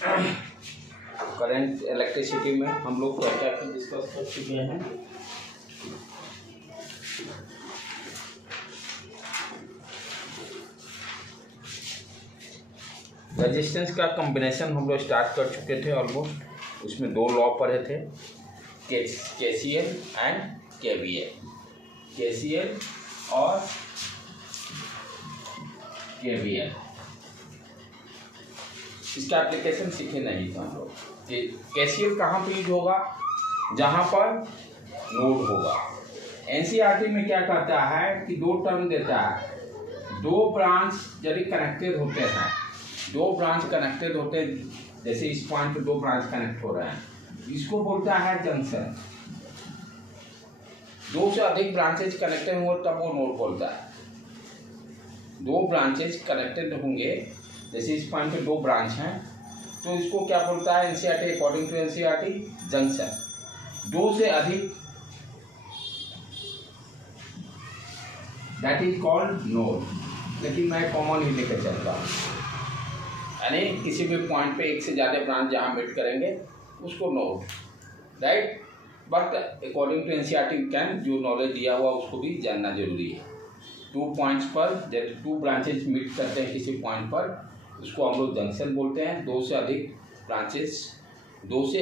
Current electricity में हम लोग क्या क्या डिस्कस कर चुके हैं। रेजिस्टेंस का कॉम्बिनेशन हम लोग स्टार्ट कर चुके थे ऑलमोस्ट। उसमें दो लॉ पढ़े थे, केसीएल एंड केवीएल। केसीएल और केवीएल, इसका एप्लीकेशन सीखे नहीं था हम लोग। केसीएल कहाँ पे यूज होगा? जहाँ पर नोड होगा। एनसीईआरटी में क्या कहता है कि दो टर्म देता है, दो ब्रांच यदि कनेक्टेड होते हैं, दो ब्रांच कनेक्टेड होते हैं, जैसे इस पॉइंट पे दो ब्रांच कनेक्ट हो रहे हैं, इसको बोलता है जंक्शन। दो से अधिक ब्रांचेज कनेक्टेड होंगे तब वो नोड बोलता है। दो ब्रांचेज कनेक्टेड होंगे, जैसे इस पॉइंट पे दो ब्रांच हैं, तो इसको क्या बोलता है NCERT? According to NCERT, junction. दो से अधिक, दैट इज कॉल्ड नोड। लेकिन मैं कॉमन ही लेकर चलता हूँ, यानी किसी भी पॉइंट पे एक से ज़्यादा ब्रांच जहाँ मीट करेंगे उसको node, right. But according to NCERT can, जो नॉलेज दिया हुआ उसको भी जानना जरूरी है। टू पॉइंट्स पर जब टू ब्रांचेज मीट करते हैं किसी पॉइंट पर, उसको हम लोग जंक्शन बोलते हैं। दो से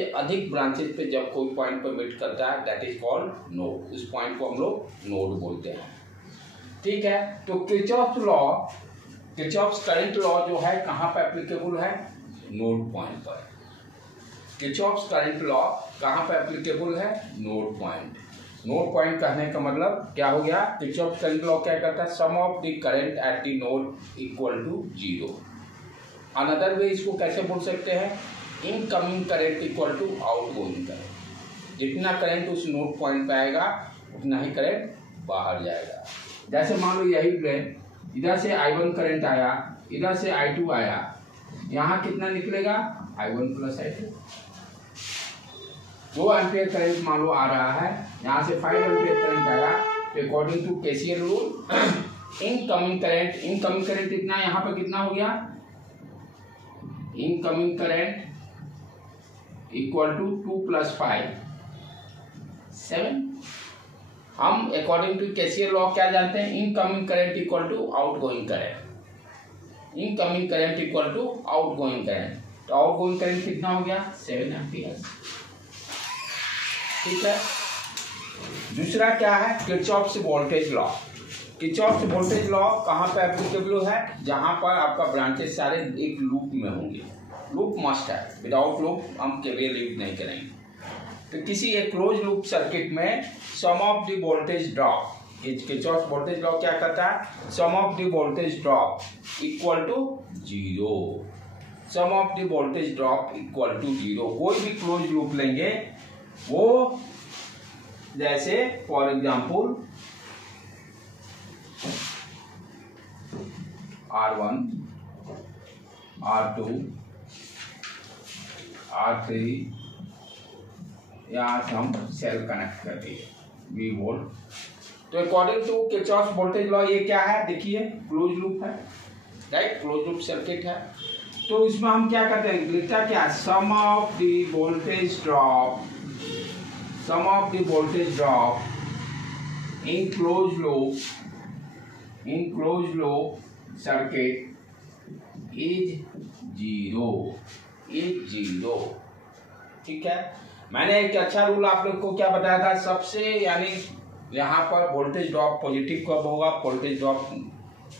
अधिक ब्रांचेज पे जब कोई पॉइंट पर मीट करता है, दैट इज कॉल्ड नोड। उस पॉइंट को हम लोग नोड बोलते हैं, ठीक है। तो Kirchhoff's law, Kirchhoff's current law जो है कहाँ पर एप्लीकेबल है? नोड पॉइंट पर। किरचॉफ्स करंट लॉ कहाँ पर एप्लीकेबल है? Node point. नोड पॉइंट कहने का मतलब क्या हो गया? किरचॉफ्स करंट लॉ क्या करता है? Sum of the current at the node equal to zero. Another way इसको कैसे बोल सकते हैं? Incoming current equal to outgoing current. जितना करंट उस नोड पॉइंट पे आएगा उतना ही करंट बाहर जाएगा। जैसे मान लो यही प्लेन, इधर से I1 करंट आया, इधर से I2 आया, यहाँ कितना निकलेगा? I1 plus I2। 2 ampere current मान लो आ रहा है, यहाँ से 5 एम्पियर करंट आया, तो according to KCL rule incoming current कितना, यहाँ पे कितना हो गया? Incoming current equal to 2 plus 5 7। हम अकॉर्डिंग टू केसीएल लॉ क्या जानते हैं? Incoming current equal to outgoing current. Incoming current equal to outgoing current, तो आउटगोइंग करंट कितना हो गया? 7 एम्पियर, ठीक है। दूसरा क्या है? Kirchhoff's voltage law. Kirchhoff's voltage law कहाँ पे एप्लीकेबल है? जहाँ पर आपका ब्रांचेस सारे एक लूप में होंगे। लूप मस्ट है, विदाउट लूप हम केवीएल यूज नहीं करेंगे। तो किसी एक क्लोज लूप सर्किट में sum of the voltage drop, Kirchhoff's voltage law क्या कहता है? Sum of the voltage drop equal to zero. Sum of the voltage drop equal to zero. कोई भी क्लोज लूप लेंगे, वो जैसे for example R1, R2, R3, यहाँ से हम सेल कनेक्ट कर दिए V वोल्ट। तो according to Kirchhoff's voltage law ये क्या है? देखिए क्लोज लूप है, राइट, क्लोज लूप सर्किट है। तो इसमें हम क्या करते हैं? लिखता क्या? Sum of the voltage drop, sum of the voltage drop in close loop circuit is zero, ठीक है। मैंने एक अच्छा रूल आप लोग को क्या बताया था सबसे, यानी यहाँ पर वोल्टेज ड्रॉप पॉजिटिव कब होगा, वोल्टेज ड्रॉप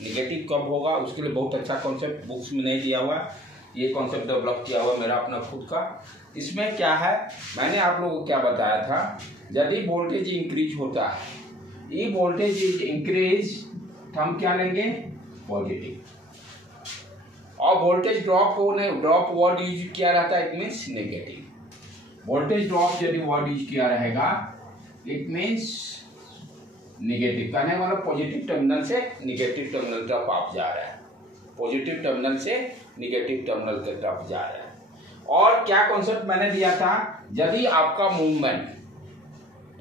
निगेटिव कब होगा, उसके लिए बहुत अच्छा कॉन्सेप्ट बुक्स में नहीं दिया हुआ। ये कॉन्सेप्ट डेवलप किया हुआ मेरा अपना खुद का। इसमें क्या है, मैंने आप लोगों को क्या बताया था? यदि वोल्टेज इंक्रीज होता है, ये वोल्टेज इज इंक्रीज, हम क्या लेंगे? पॉजिटिव। और voltage drop drop word use किया रहता है, it means negative. Voltage drop यदि वर्ड यूज किया रहेगा, इट मीन्स नेगेटिव। कहने वाला पॉजिटिव टर्मिनल से नेगेटिव टर्मिनल तरफ आप जा रहे हैं, पॉजिटिव टर्मिनल से नेगेटिव टर्मिनल की तरफ जा रहे हैं। और क्या कॉन्सेप्ट मैंने दिया था? यदि आपका मूवमेंट,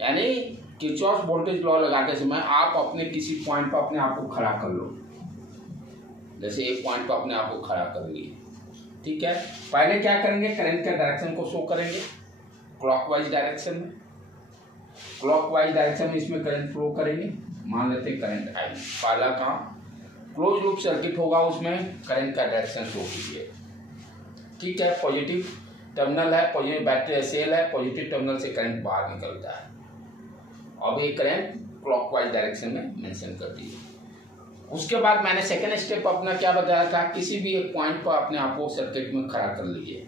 यानी किरचॉफ्स वोल्टेज लॉ लगाते समय आप अपने किसी पॉइंट पर अपने आप को खड़ा कर लो, जैसे एक पॉइंट पर अपने आप को खड़ा कर लिए, ठीक है, पहले क्या करेंगे, करंट का डायरेक्शन को शो करेंगे क्लॉकवाइज डायरेक्शन में। क्लॉकवाइज डायरेक्शन में इसमें करंट फ्लो करेंगे। मान लेते हैं करंट आई। पहला काम क्लोज लूप सर्किट होगा, उसमें करंट का डायरेक्शन शो कीजिए। ठीक है, पॉजिटिव टर्मिनल है, पॉजिटिव बैटरी सेल है, पॉजिटिव टर्मिनल से करंट बाहर निकलता है। अब ये करंट क्लॉकवाइज डायरेक्शन में मेंशन कर दीजिए। उसके बाद मैंने सेकेंड स्टेप अपना क्या बताया था, किसी भी एक पॉइंट पर अपने आप को सर्किट में खड़ा कर लीजिए।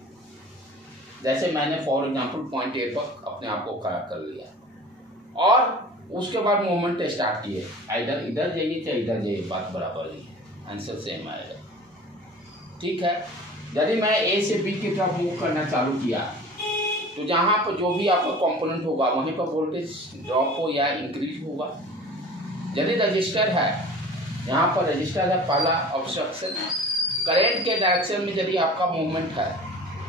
जैसे मैंने फॉर एग्जांपल पॉइंट ए पर अपने आप को खड़ा कर लिया और उसके बाद मूवमेंट स्टार्ट किए। इधर इधर जाइए चाहे इधर जाइए, बात बराबर ही है, आंसर सेम आएगा। ठीक है, यदि मैं ए से बी की तरफ मूव करना चालू किया तो जहाँ पर जो भी आपका कंपोनेंट होगा वहीं पर वोल्टेज ड्रॉप हो या इंक्रीज होगा। यदि रजिस्टर है, यहाँ पर रजिस्टर है, पहला ऑब्स्ट्रक्शन करंट के डायरेक्शन में यदि आपका मूवमेंट है,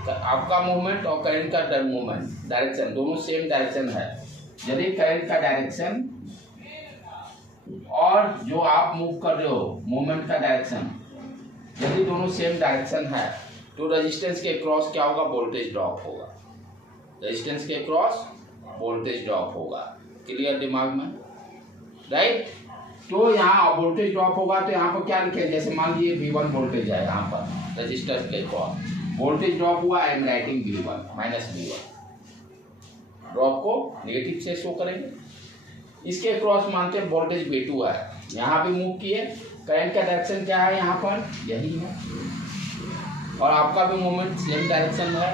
आपका मूवमेंट और करंट का मूवमेंट डायरेक्शन दोनों सेम डायरेक्शन है। यदि करंट का डायरेक्शन और जो आप मूव कर रहे हो मूवमेंट का डायरेक्शन यदि दोनों सेम डायरेक्शन है तो रेजिस्टेंस के क्रॉस क्या होगा, वोल्टेज ड्रॉप होगा। रेजिस्टेंस के क्रॉस वोल्टेज ड्रॉप होगा। क्लियर दिमाग में, राइट। तो यहाँ वोल्टेज ड्रॉप होगा तो यहाँ पर क्या लिखे, जैसे मान लीजिए V1 वोल्टेज है, यहाँ पर रेजिस्टेंस के क्रॉस वोल्टेज ड्रॉप हुआ, I am writing V1 minus V1। Drop को नेगेटिव से शो करेंगे। इसके क्रॉस मानते हैं वोल्टेज V2 है, यहाँ भी मूव किए। करंट का डायरेक्शन क्या है, यहाँ पर यही है और आपका भी मूवमेंट सेम डायरेक्शन है।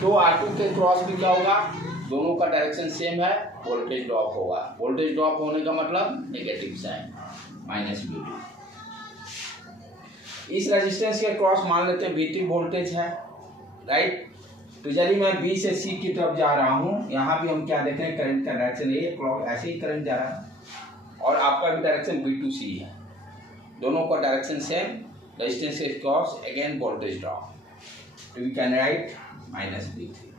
तो R2 के क्रॉस भी क्या होगा, दोनों का डायरेक्शन सेम है, वोल्टेज ड्रॉप होगा। वोल्टेज ड्रॉप होने का मतलब नेगेटिव साइन माइनस V2। इस रेजिस्टेंस के क्रॉस मान लेते हैं V3 वोल्टेज है, राइट। तो यदि मैं B से C की तरफ जा रहा हूँ, यहाँ भी हम क्या देख रहे हैं, करंट का डायरेक्शन ये क्लॉक ऐसे ही करंट जा रहा है और आपका भी डायरेक्शन B2C है, दोनों का डायरेक्शन सेम। रेजिस्टेंस के क्रॉस अगेन वोल्टेज ड्रॉप, तो we can write minus V3।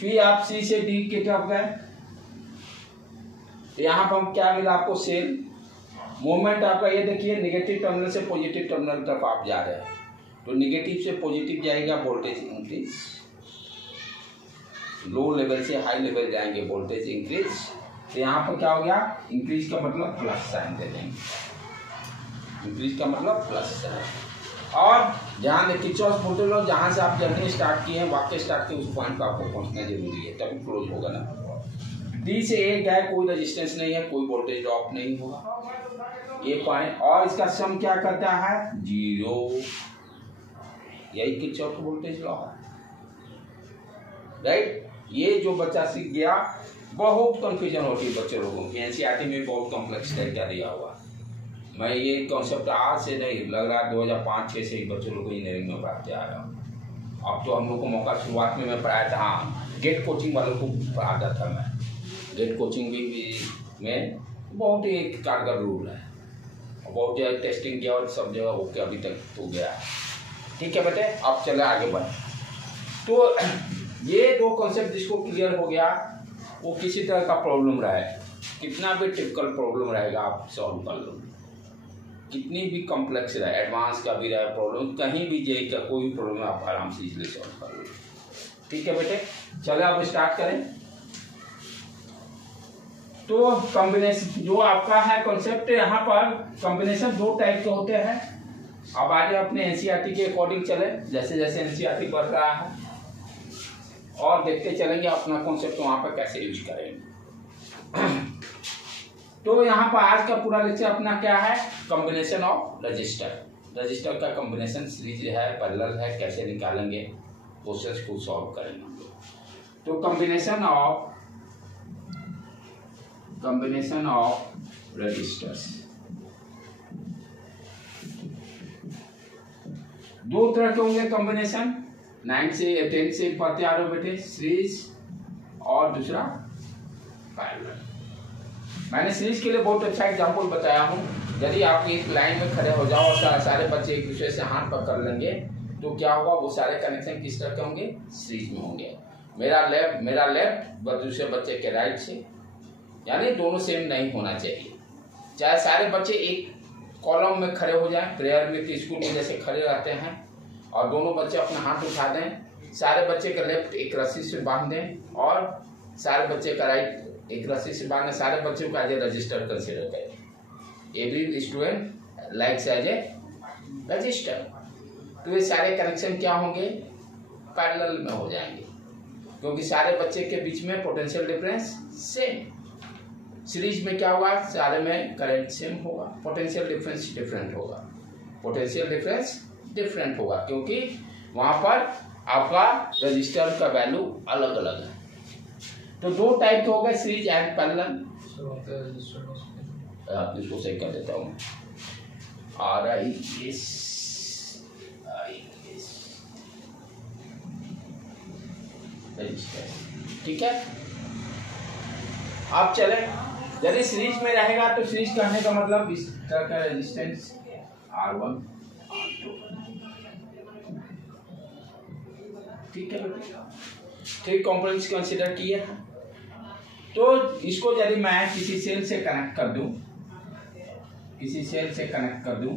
फिर आप C से D की तरफ गए तो यहाँ पर हम क्या मिला आपको, सेल। मूवमेंट आपका ये देखिए, नेगेटिव टर्मिनल से पॉजिटिव टर्मिनल तरफ आप जा रहे हैं तो नेगेटिव से पॉजिटिव जाएगा, वोल्टेज इंक्रीज। लो लेवल से हाई लेवल जाएंगे, वोल्टेज इंक्रीज। तो यहाँ पर क्या हो गया, इंक्रीज का मतलब प्लस साइन दे देंगे, इंक्रीज का मतलब प्लस साइन। और जहाँ किरचॉफ वोल्टेज लॉ, जहाँ से आप जर्नी स्टार्ट किए हैं, वाक्य स्टार्ट किए, उस पॉइंट पर आपको पहुँचना जरूरी है, तभी क्लोज होगा ना। D से A है, कोई रेजिस्टेंस नहीं है, कोई वोल्टेज ड्रॉप नहीं होगा, ये पॉइंट। और इसका सम क्या करता है, 0। यही किरचॉफ वोल्टेज लॉ है, राइट। ये जो बच्चा सीख गया, बहुत कंफ्यूजन होती है बच्चे लोगों की, एनसीईआरटी में बहुत कॉम्प्लेक्स टाइप का दिया हुआ। मैं ये कॉन्सेप्ट आज से नहीं, लग रहा है 2005-6 से ही बच्चों लोग को इंजीनियरिंग में पढ़ाते आ रहा हूँ। अब तो हम लोग को मौका शुरुआत में मैं पढ़ाया था, हाँ गेट कोचिंग वालों को पढ़ाता था मैं। गेट कोचिंग भी में बहुत ही एक कारगर रूल है, बहुत जगह टेस्टिंग किया और सब जगह होके अभी तक तो गया है। ठीक है बेटे, अब चले आगे बढ़े। तो ये दो कॉन्सेप्ट जिसको क्लियर हो गया, वो किसी तरह का प्रॉब्लम रहे, कितना भी टिपिकल प्रॉब्लम रहेगा आप सॉल्व कर लो, कितनी भी कॉम्प्लेक्स रहे, एडवांस का भी रहे प्रॉब्लम, कहीं भी जेई का कोई भी प्रॉब्लम आप आराम से इजीली सॉल्व कर लो। ठीक है बेटे, चलो अब स्टार्ट करें। तो कॉम्बिनेशन जो आपका है कॉन्सेप्ट, यहाँ पर कॉम्बिनेशन दो टाइप के होते हैं। अब आगे अपने एनसीईआरटी के अकॉर्डिंग चले, जैसे जैसे एनसीईआरटी बढ़ रहा है और देखते चलेंगे अपना कॉन्सेप्ट वहाँ पर कैसे यूज करेंगे। तो यहाँ पर आज का पूरा लेक्चर अपना क्या है, कॉम्बिनेशन ऑफ रजिस्टर। रजिस्टर का कॉम्बिनेशन सीरीज है, पैरेलल है, कैसे निकालेंगे, क्वेश्चंस को सॉल्व करेंगे हम लोग। तो कॉम्बिनेशन ऑफ रजिस्टर्स दो तरह के होंगे कॉम्बिनेशन, 9 से 10 से पढ़ते आ रहे हो बेटे, सीरीज और दूसरा पैरेलल। मैंने सीरीज के लिए बहुत अच्छा एग्जांपल बताया हूँ। यदि आप एक लाइन में खड़े हो जाओ और सारे बच्चे एक दूसरे से हाथ पकड़ लेंगे तो क्या होगा, वो सारे कनेक्शन किस तरह के होंगे, सीरीज में होंगे। मेरा लेफ्ट दूसरे बच्चे के राइट से, यानी दोनों सेम नहीं होना चाहिए। चाहे सारे बच्चे एक कॉलम में खड़े हो जाएं, प्रेयर में स्कूल में जैसे खड़े रहते हैं, और दोनों बच्चे अपना हाथ उठा दें। सारे बच्चे का लेफ्ट एक रस्सी से बांध दें और सारे बच्चे का राइट एक रस्सी से बांधें। सारे बच्चों को एज ए रजिस्टर कंसिडर करें। Every student likes as a register. तो ये सारे कनेक्शन क्या होंगे, पैरेलल में हो जाएंगे, क्योंकि सारे बच्चे के बीच में पोटेंशियल डिफरेंस सेम। सीरीज में क्या हुआ, सारे में करंट सेम होगा, पोटेंशियल डिफरेंस डिफरेंट होगा। पोटेंशियल डिफरेंस डिफरेंट होगा क्योंकि वहां पर आपका रजिस्टर का वैल्यू अलग अलग है। तो दो टाइप के हो गए, सीरीज एंड पैरेलल। इसको सही कर देता हूँ, RIS रजिस्टर, ठीक है। अब चले, यदि सीरीज में रहेगा तो सीरीज कहने का मतलब इस तरह का रेजिस्टेंस R1 R2, ठीक है बेटा। थ्री कंपोनेंट्स कंसीडर किए। तो इसको यदि मैं किसी सेल से कनेक्ट कर दूं, किसी सेल से कनेक्ट कर दूं,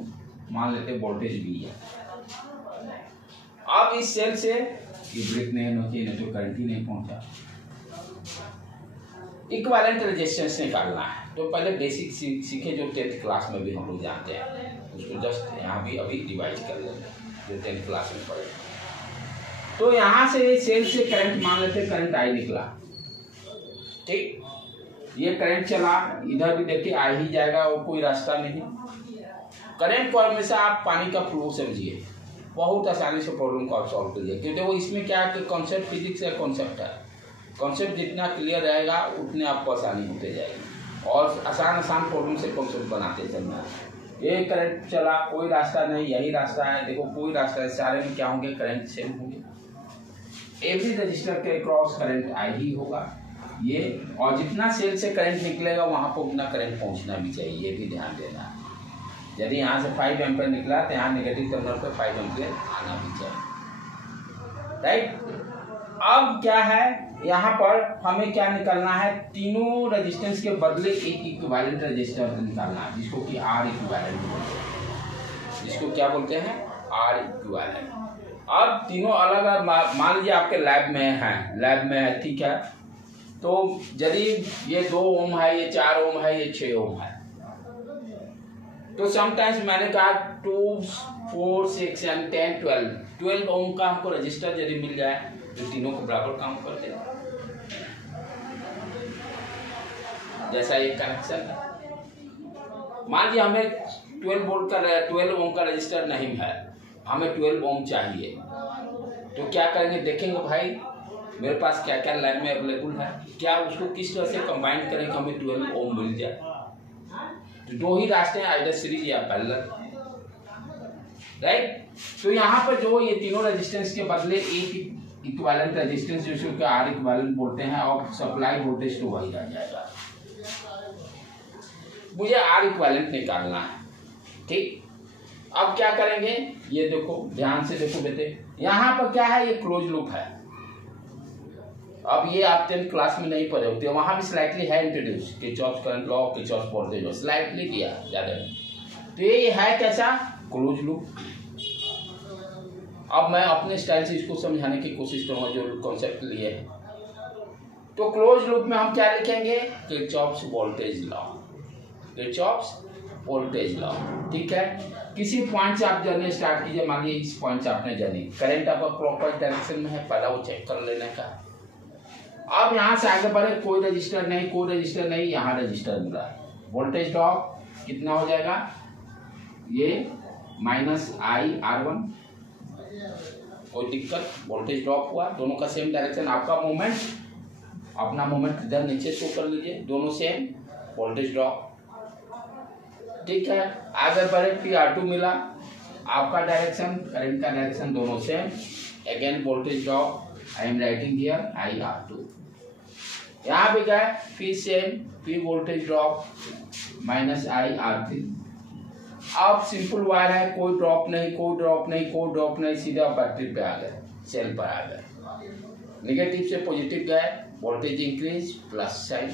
मान लेते वोल्टेज V है। अब इस सेल से ब्रेक नहीं होती, नहीं तो करंट ही नहीं पहुंचा। इक्विवेलेंट रेजिस्टेंस निकालना है तो पहले बेसिक सीखे, जो 10th क्लास में भी हम लोग जानते हैं, उसको जस्ट यहाँ भी अभी रिवाइज कर लेंगे, जो 10th क्लास में पढ़े। तो यहाँ से सेल से करंट मान लेते, करंट I निकला, ठीक। ये करंट चला, इधर भी देखिए आ ही जाएगा, वो कोई रास्ता नहीं। करंट को हमेशा आप पानी का फ्लो समझिए, बहुत आसानी से प्रॉब्लम को आप सॉल्व करिए, क्योंकि वो इसमें क्या है कि कॉन्सेप्ट फिजिक्स का कॉन्सेप्ट है। कॉन्सेप्ट जितना क्लियर रहेगा उतने आपको आसानी होते जाएगी, और आसान प्रॉब्लम से कॉन्सेप्ट बनाते चलना। ये करंट चला, कोई रास्ता नहीं, यही रास्ता है, देखो कोई रास्ता है, सारे में क्या होंगे, करंट सेम होंगे। एवरी रजिस्टर के क्रॉस करंट I ही होगा ये, और जितना सेल से करंट निकलेगा वहां पर उतना करंट पहुंचना भी चाहिए, ये भी ध्यान देना है। यदि यहाँ से 5 एम्पीयर निकला तो यहाँ नेगेटिव टर्मिनल पर 5 एम्पीयर आना भी चाहिए, राइट। अब क्या है, यहाँ पर हमें क्या निकालना है, तीनों रेजिस्टेंस के बदले एक इक्विवेलेंट रेजिस्टर निकालना है, जिसको कि R इक्विवेलेंट बोलते हैं, जिसको क्या बोलते हैं, R इक्विवेलेंट। अब तीनों अलग अलग, मान लीजिए आपके लैब में है, ठीक है। तो यदि ये 2 ओम है, ये 4 ओम है, ये 6 ओम है, तो समटाइम्स मैंने कहा 2, 4, 6 एंड 10, 12 ओम का हमको रजिस्टर यदि मिल जाए तो तीनों को बराबर काम कर देगा, जैसा ये कनेक्शन है। मान लीजिए हमें 12 ओम का रजिस्टर नहीं है, हमें 12 ओम चाहिए, तो क्या करेंगे, देखेंगे भाई मेरे पास क्या क्या लाइन में अवेलेबल है, क्या उसको किस तरह से कंबाइन करें कि हमें 12 ओम मिल जाए। तो 2 ही रास्ते हैं, आइदर सीरीज या पैरेलल, राइट। तो यहाँ पर जो ये तीनों रेजिस्टेंस के बदले एक इक्विवेलेंट रेजिस्टेंस जिसको कि R इक्विवेलेंट बोलते हैं, और सप्लाई वोल्टेज तो वही रह जाएगा। मुझे R इक्विवेलेंट निकालना है, ठीक। अब क्या करेंगे, ये देखो ध्यान से देखो बेटे, यहाँ पर क्या है, ये क्लोज लूप है। अब ये आप 10th क्लास में नहीं पढ़े होते, वहां भी स्लाइटली है introduce, Kirchhoff current law, Kirchhoff voltage law, slightly किया ज्यादा। तो ये है कैसा, क्लोज लूप। अब मैं अपने स्टाइल से इसको समझाने की कोशिश करूंगा जो कॉन्सेप्ट लिए है। तो क्लोज लूप में हम क्या लिखेंगे, Kirchhoff's voltage law, Kirchhoff's voltage law, ठीक है। किसी पॉइंट से आप जर्नी स्टार्ट कीजिए, मान लीजिए इस पॉइंट से आपने जर्नी, करंट आपका क्लॉकवाइज डायरेक्शन में है, पहला वो चेक कर लेने का। अब यहाँ से आगे बढ़े, कोई रजिस्टर नहीं, यहाँ रजिस्टर मिला है, वोल्टेज ड्रॉप कितना हो जाएगा, ये -I R1, कोई दिक्कत, वोल्टेज ड्रॉप हुआ, दोनों का सेम डायरेक्शन। आपका मूवमेंट, अपना मूवमेंट इधर नीचे शो कर लीजिए, दोनों सेम, वोल्टेज ड्रॉप, ठीक है। आगे बढ़े, PR2 मिला, आपका डायरेक्शन, करंट का डायरेक्शन दोनों same, again voltage drop, I am writing here I R2। यहाँ भी गए, फिर सेम, फिर वोल्टेज ड्रॉप -I R3। अब सिंपल वायर है, कोई ड्रॉप नहीं, सीधा बैटरी पे आ गए, सेल पर आ गए, नेगेटिव से पॉजिटिव गए, voltage increase, plus sign,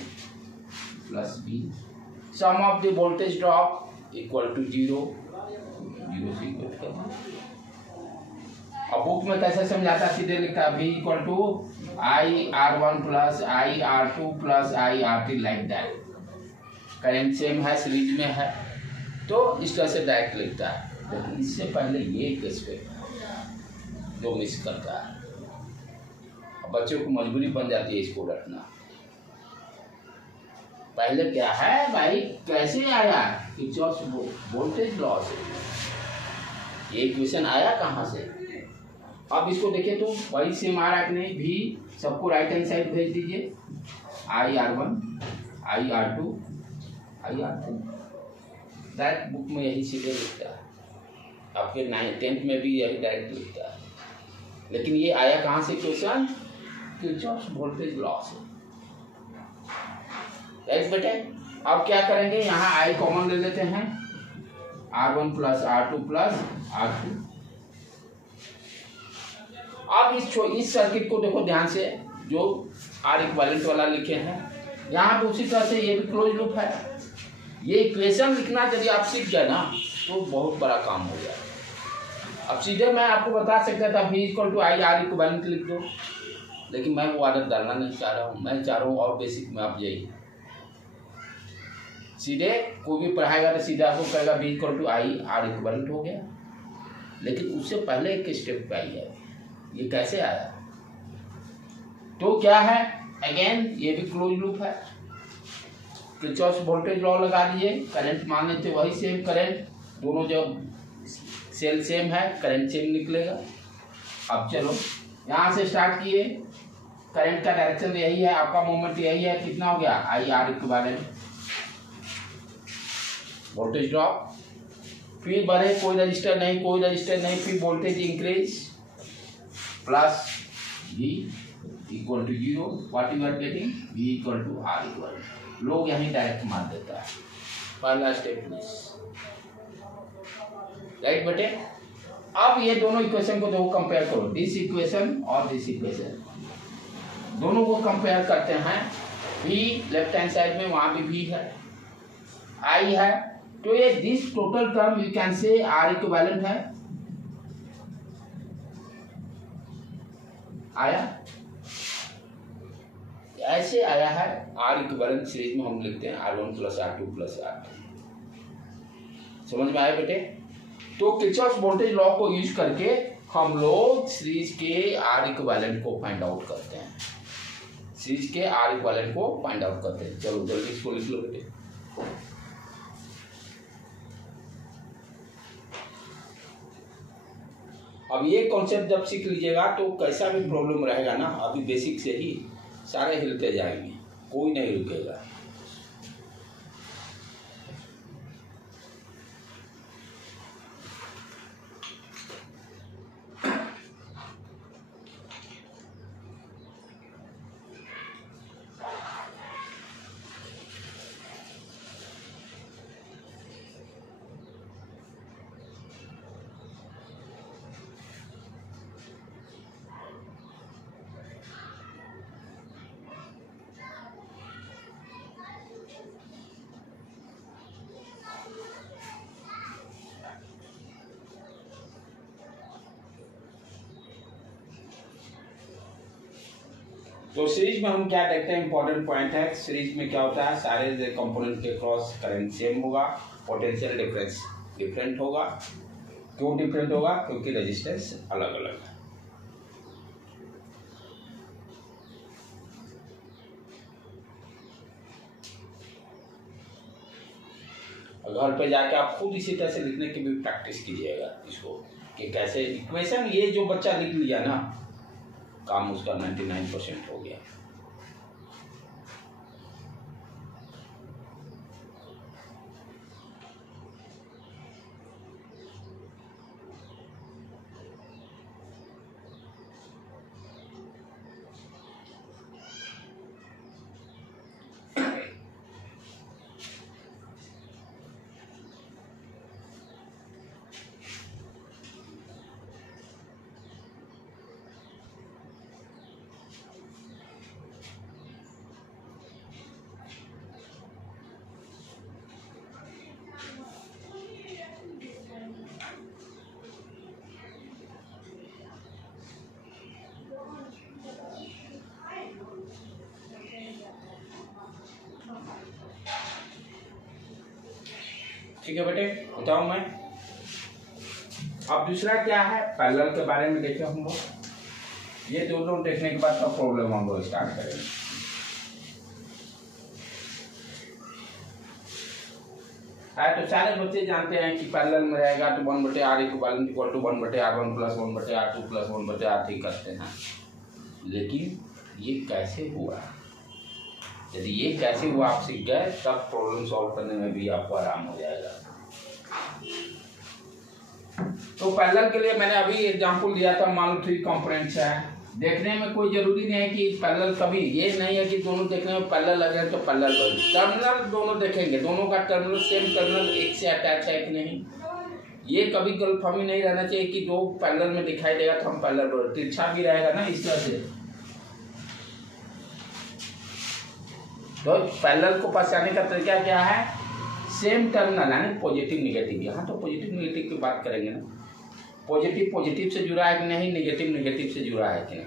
plus V, sum of the voltage drop equal to 0 से इक्वल करना, और बुक में कैसे समझाता, सीधे लिखता V equal to IR1 plus IR2 plus IR3 like that. Current same है, सीरीज में है, तो इस तरह से डायरेक्ट लिखता है। लेकिन इससे पहले ये एस्पेक्ट जो मिस करता है, बच्चों को मजबूरी बन जाती है इसको रखना। पहले क्या है भाई, कैसे आया किरचॉफ वोल्टेज लॉ से, ये इक्वेशन आया कहाँ से। अब इसको देखिए तो वही सेम आ रहा है कि नहीं, भी सबको राइट हैंड साइड भेज दीजिए, IR1 IR2 IR3, direct book में यही सीधे लिखता है, आपके 10th में भी यही डायरेक्ट लिखता है। लेकिन ये आया कहाँ से क्वेश्चन, किरचॉफ वोल्टेज लॉ से, राइट बेटे। अब क्या करेंगे, यहाँ I कॉमन ले लेते हैं, R1 plus R2 plus R2। अब इस सर्किट को देखो ध्यान से, जो R इक्विवेलेंट वाला लिखे हैं, यहाँ पे उसी तरह से ये भी क्लोज लूप है। ये इक्वेशन लिखना यदि आप सीख गए ना तो बहुत बड़ा काम हो गया। अब सीधे मैं आपको बता सकता था V equal to I R equivalent लिख दो, लेकिन मैं वो आदत डालना नहीं चाह रहा हूँ। मैं चाह रहा हूँ और बेसिक में आप जाइए, सीधे कोई भी पढ़ाएगा तो सीधे आपको कहेगा V equal to I R equivalent हो गया। लेकिन उससे पहले एक स्टेप पे आई है, ये कैसे आया, तो क्या है, अगेन ये भी क्लोज लूप है। किरचॉफ वोल्टेज लॉ लगा दिए, करंट मान लेते वही सेम करंट, दोनों जब सेल सेम है करंट सेम निकलेगा। अब चलो यहाँ से स्टार्ट किए, करंट का डायरेक्शन यही है, आपका मोमेंट यही है, कितना हो गया IR इक्विवेलेंट, वोल्टेज ड्रॉप, फिर बढ़े, कोई रजिस्टर नहीं, फिर voltage increase plus V equal to 0, what you are getting, V equal to R equivalent. लोग यहीं डायरेक्ट मान देता है, पहला स्टेप मिस, राइट बेटे। अब ये दोनों इक्वेशन को देखो, कंपेयर करो, दिस इक्वेशन और दिस इक्वेशन, दोनों को कंपेयर करते हैं। V लेफ्ट हैंड साइड में वहां भी V है, I है, तो ये this total term you can say R equivalent है, आया, ऐसे आया है। R इक्विवेलेंट सीरीज में हम लिखते हैं R1 plus R2 plus R3। समझ में आया बेटे। तो किरचॉफ वोल्टेज लॉ को यूज करके हम लोग सीरीज के R इक्विवेलेंट को फाइंड आउट करते हैं, सीरीज के R इक्विवेलेंट को फाइंड आउट करते हैं। चलो जल्दी इसको लिख लो बेटे। अब ये कॉन्सेप्ट जब सीख लीजिएगा तो कैसा भी प्रॉब्लम रहेगा ना, अभी बेसिक से ही सारे हिलते जाएंगे, कोई नहीं रुकेगा। तो सीरीज में हम क्या देखते हैं, इंपॉर्टेंट पॉइंट है, सीरीज में क्या होता है, सारे कंपोनेंट के क्रॉस करंट सेम होगा, पोटेंशियल डिफरेंस डिफरेंट होगा। क्यों डिफरेंट होगा, क्योंकि रेजिस्टेंस अलग अलग है। घर पे जाके आप खुद इसी तरह से लिखने की भी प्रैक्टिस कीजिएगा इसको, कि कैसे इक्वेशन, ये जो बच्चा लिख लिया ना, काम उसका 99% हो गया। ठीक है बेटे, बताऊं मैं। अब दूसरा क्या है, पैरेलल के बारे में देखें हम लोग। ये दोनों देखने के बाद सब प्रॉब्लम हम लोग स्टार्ट करेंगे। तो सारे बच्चे जानते हैं कि पैरेलल में रहेगा तो 1/r equal to 1/r1 plus 1/r2 plus 1/r3 करते हैं। लेकिन ये कैसे हुआ, यदि ये कैसे हुआ आप सीख गए तब प्रॉब्लम सॉल्व करने में भी आपको आराम हो जाएगा। तो पैरेलल के लिए मैंने अभी एग्जांपल दिया था, मान लो 3 कंपोनेंट्स है। देखने में कोई जरूरी नहीं है कि पैरेलल, कभी ये नहीं है कि दोनों देखने में पैरेलल लग रहे हैं तो पैरेलल। टर्मिनल दोनों देखेंगे, दोनों का टर्मिनल सेम टर्मिनल एक से अटैच है कि नहीं। ये कभी गलतफहमी नहीं रहना चाहिए कि दो पैरेलल में दिखाई देगा तो हम पैरेलल, तिरछा भी रहेगा ना इस तरह से। तो पैरेलल को पहचानने का तरीका क्या है, सेम टर्मिनल यानी पॉजिटिव निगेटिव। यहाँ तो पॉजिटिव निगेटिव की बात करेंगे ना, पॉजिटिव पॉजिटिव से जुड़ा है कि नहीं, निगेटिव निगेटिव से जुड़ा है कि नहीं,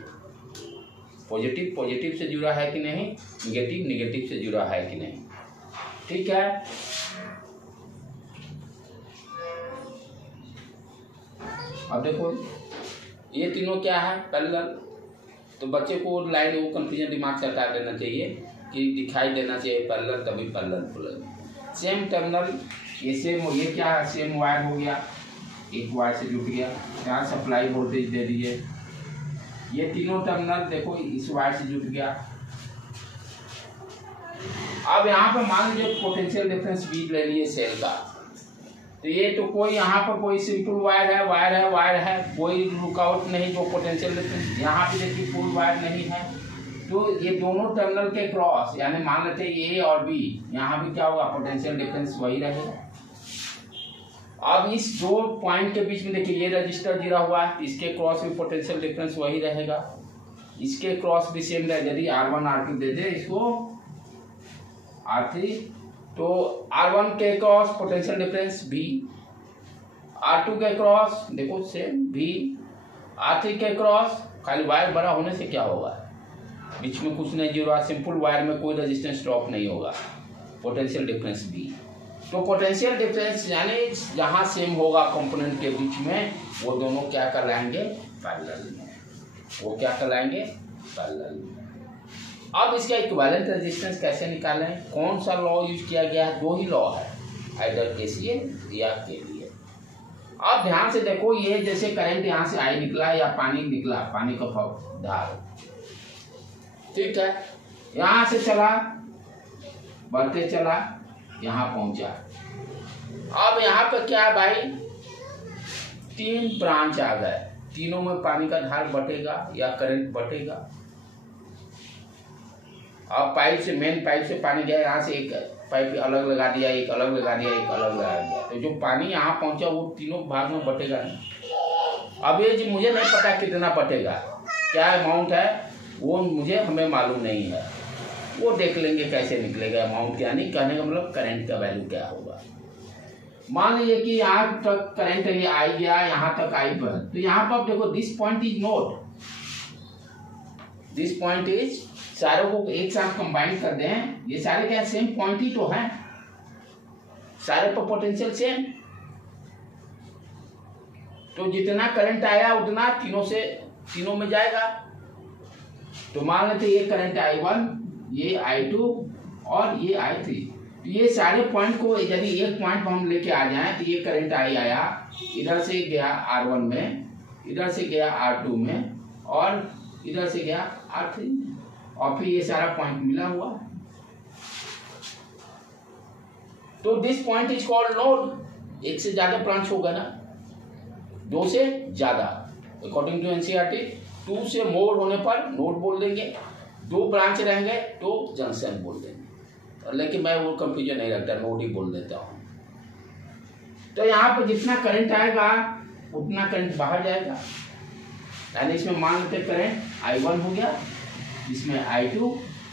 पॉजिटिव पॉजिटिव से जुड़ा है कि नहीं, निगेटिव निगेटिव से जुड़ा है कि नहीं। ठीक है, अब देखो ये तीनों क्या है, पैरेलल। तो बच्चे को लाइन वो कंफ्यूजन दिमाग से हटा देना चाहिए कि दिखाई देना चाहिए पैरेलल, तभी पैरेलल बोलेंगे। सेम टर्मिनल, ये सेम, ये क्या है, सेम वायर हो गया, एक वायर से जुट गया, यहाँ सप्लाई वोल्टेज दे दिए। ये तीनों टर्मिनल देखो इस वायर से जुट गया। अब यहाँ पर मान लीजिए पोटेंशियल डिफरेंस V ले लिए सेल का, तो ये तो कोई यहाँ पर कोई सिंपल वायर है, कोई रुकावट नहीं, जो पोटेंशियल डिफरेंस यहाँ पे देखिए फुल वायर नहीं है। तो ये दोनों टर्मिनल के क्रॉस यानी मान लेते हैं A और B, यहाँ भी क्या होगा, पोटेंशियल डिफरेंस वही रहेगा। अब इस दो पॉइंट के बीच में देखिए ये रजिस्टर जुड़ा हुआ है, इसके क्रॉस भी पोटेंशियल डिफरेंस वही रहेगा, इसके क्रॉस भी सेम रहेगा। यदि R1 R2 दे दे इसको R3, तो R1 के cross potential difference V, R2 के क्रॉस देखो सेम V, R3 के क्रॉस, खाली वायर बड़ा होने से क्या होगा, बीच में कुछ नहीं जुड़ा, सिंपल वायर में कोई रेजिस्टेंस ड्रॉप नहीं होगा, पोटेंशियल डिफरेंस V। तो पोटेंशियल डिफरेंस यानी जहाँ सेम होगा कंपोनेंट के बीच में, वो दोनों क्या कहलाएंगे, पैरेलल में। वो क्या कहलाएंगे, पैरेलल में। अब इसका इक्विवेलेंट रेजिस्टेंस कैसे निकालें, कौन सा लॉ यूज किया गया है, दो ही लॉ है, आइदर KCL या KVL। अब ध्यान से देखो, ये जैसे करंट यहाँ से आई निकला या पानी निकला, पानी का धार, ठीक है, यहाँ से चला बढ़ते चला यहाँ पहुंचा। अब यहाँ पे क्या है भाई, 3 ब्रांच आ गए, तीनों में पानी का धार बटेगा या करंट बटेगा। अब पाइप से, मेन पाइप से पानी गया, यहाँ से एक पाइप अलग लगा दिया, एक अलग लगा दिया, एक अलग लगा दिया, तो जो पानी यहाँ पहुंचा वो तीनों भाग में बटेगा नहीं। अब ये जी मुझे नहीं पता कितना बटेगा, क्या अमाउंट है वो हमें मालूम नहीं है, वो देख लेंगे कैसे निकलेगा अमाउंट, यानी कहने का मतलब करंट का वैल्यू क्या होगा। मान लीजिए कि यहाँ तक करंट ये आई गया, यहाँ तक आई पर, तो यहाँ पर देखो this point is note, this point is, सारों को एक साथ कंबाइन कर दें, ये सारे क्या सेम पॉइंट ही तो है, सारे पर पोटेंशियल सेम, तो जितना करंट आया उतना तीनों में जाएगा। तो मान लेते ये करंट I1, ये I2 और ये I3, तो ये सारे पॉइंट को यदि एक पॉइंट पर हम लेके आ जाएं, तो ये करंट I आया, इधर से गया R1 में, इधर से गया R2 में और इधर से गया R3 में, और फिर ये सारा पॉइंट मिला हुआ। तो this point is called node. एक से ज्यादा ब्रांच होगा ना, 2 से ज्यादा, अकॉर्डिंग टू NCERT 2 से मोर होने पर नोड बोल देंगे, 2 ब्रांच रहेंगे तो जंक्शन बोल देंगे, लेकिन मैं वो कंफ्यूजन नहीं रखता, नोड ही बोल देता हूँ। तो यहाँ पर जितना करंट आएगा उतना करंट बाहर जाएगा, यानी इसमें मान लेते करंट I1 हो गया, इसमें I2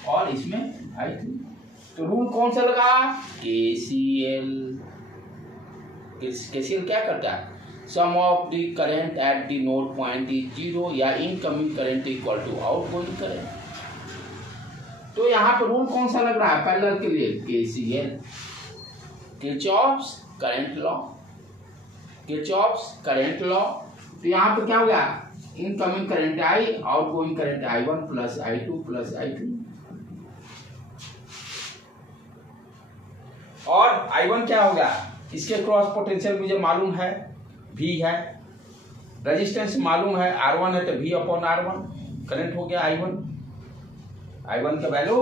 और इसमें I3। तो रूल कौन सा लगा, KCL। KCL क्या करता है, sum of the current at the node point is 0 या incoming current equal to outgoing current. तो यहाँ पर रूल कौन सा लग रहा है पैरेलल के लिए, KCL, Kirchhoff's current law, Kirchhoff's current law. तो यहाँ पे क्या हो गया, incoming current I, outgoing current I1 plus I2 plus I3। और I1 क्या हो गया, इसके क्रॉस पोटेंशियल मुझे मालूम है V है, रेजिस्टेंस मालूम है R1 है, तो V अपॉन R1 करंट हो गया I1 का value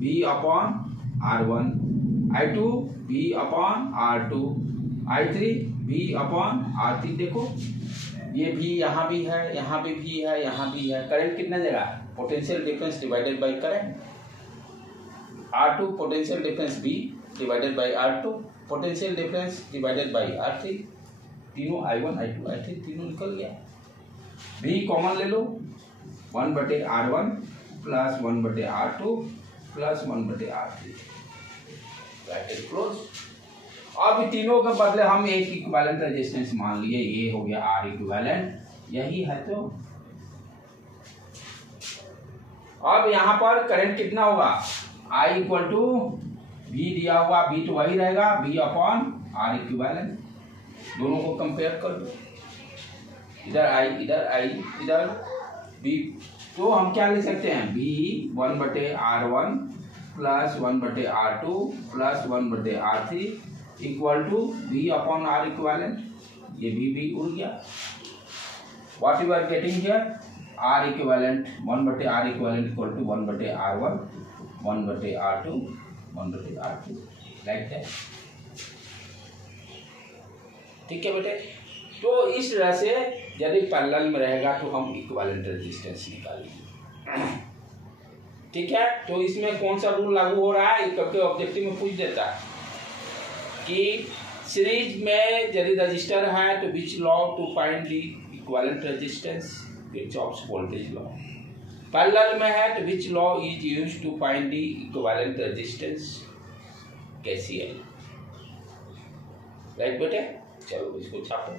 V upon R1, I2 V upon R2, I3 V upon R3। देखो ये भी यहाँ भी है, यहाँ भी है, यहाँ भी है। करंट कितना देगा, potential difference divided by current, R2 potential difference V divided by R2, potential difference divided by R3। तीनों I1 I2 I3 तीनों निकल गया। V कॉमन ले लो, 1/R1 plus 1/R2 plus 1/R3, bracket close. अब तीनों के बदले हम एक इक्विवेलेंट रेजिस्टेंस मान लिए, ये हो गया R इक्विवेलेंट, यही है। तो अब यहाँ पर करंट कितना होगा, I इक्वल टू V दिया हुआ, V तो वही रहेगा, V अपॉन R इक्विवेलेंट। दोनों को कंपेयर कर दो, इधर I इधर V। तो हम क्या लिख सकते हैं, V 1/R1 plus 1/R2 plus 1/R3 equal to V upon R equivalent. ये V उड़ गया। What you are getting here, R equivalent 1/R equivalent equal to 1/R1 1/R2 1/R3, like that. ठीक है बेटे। तो इस तरह से यदि पैरेलल में रहेगा तो हम इक्विवेलेंट रेजिस्टेंस निकालेंगे। ठीक है। तो इसमें कौन सा रूल लागू हो रहा है, करके ऑब्जेक्टिव में पूछ देता है कि सीरीज में यदि रजिस्टर है तो which law to find the equivalent resistance, Kirchhoff's voltage law. Parallel में है तो which law is used to find the equivalent resistance, KCL। Right बेटे, चलो इसको छापो।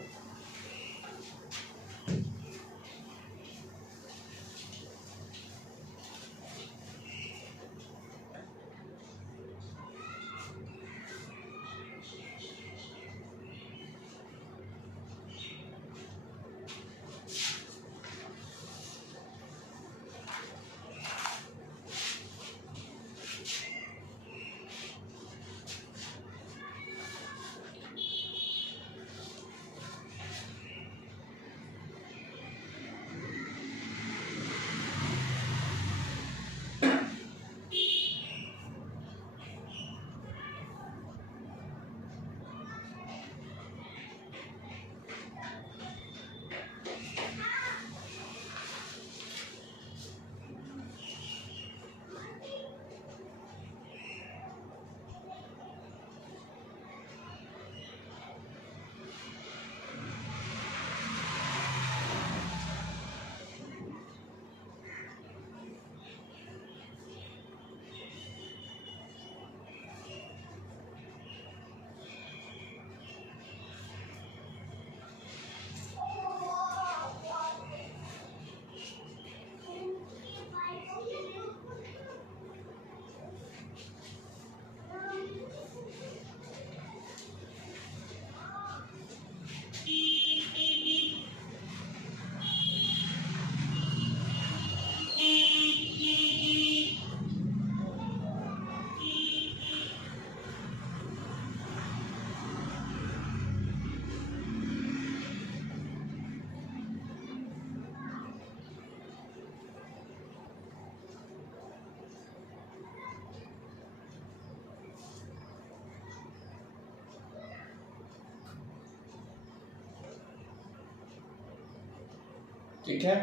ठीक है।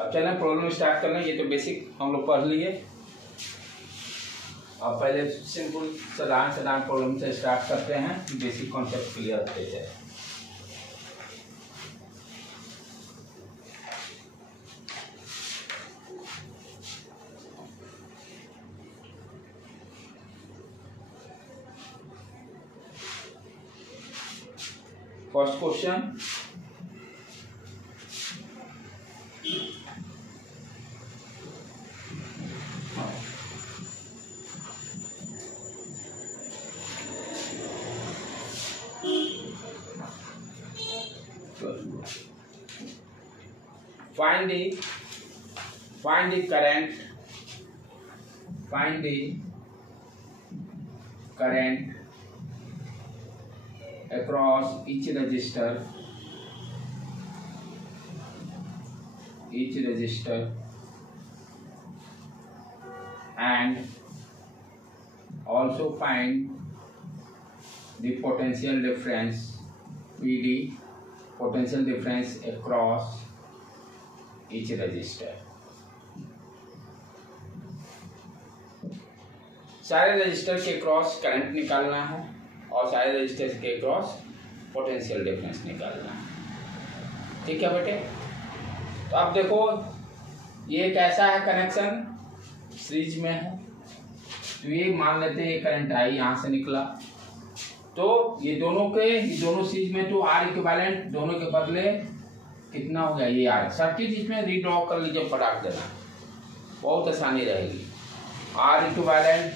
अब चलें प्रॉब्लम स्टार्ट करना। ये तो बेसिक हम लोग पढ़ लिए। अब पहले सिंपल साधारण प्रॉब्लम से स्टार्ट करते हैं, बेसिक कॉन्सेप्ट क्लियर होते जाए। First question, find the current across each resistor and also find the potential difference PD, potential difference across each resistor। सारे रजिस्टर के क्रॉस करंट निकालना है और सारे रजिस्टर के क्रॉस पोटेंशियल डिफरेंस निकालना है। ठीक है बेटे, तो अब देखो ये कैसा है कनेक्शन, सीरीज में है। तो ये मान लेते हैं ये करंट आई यहाँ से निकला, तो ये दोनों सीरीज में, तो आर इक्विवेलेंट दोनों के बदले कितना हो गया, ये आर। सर्किट इसमें रीड्रॉ कर लीजिए, फटाक देना, बहुत आसानी रहेगी। आर इक्विवेलेंट,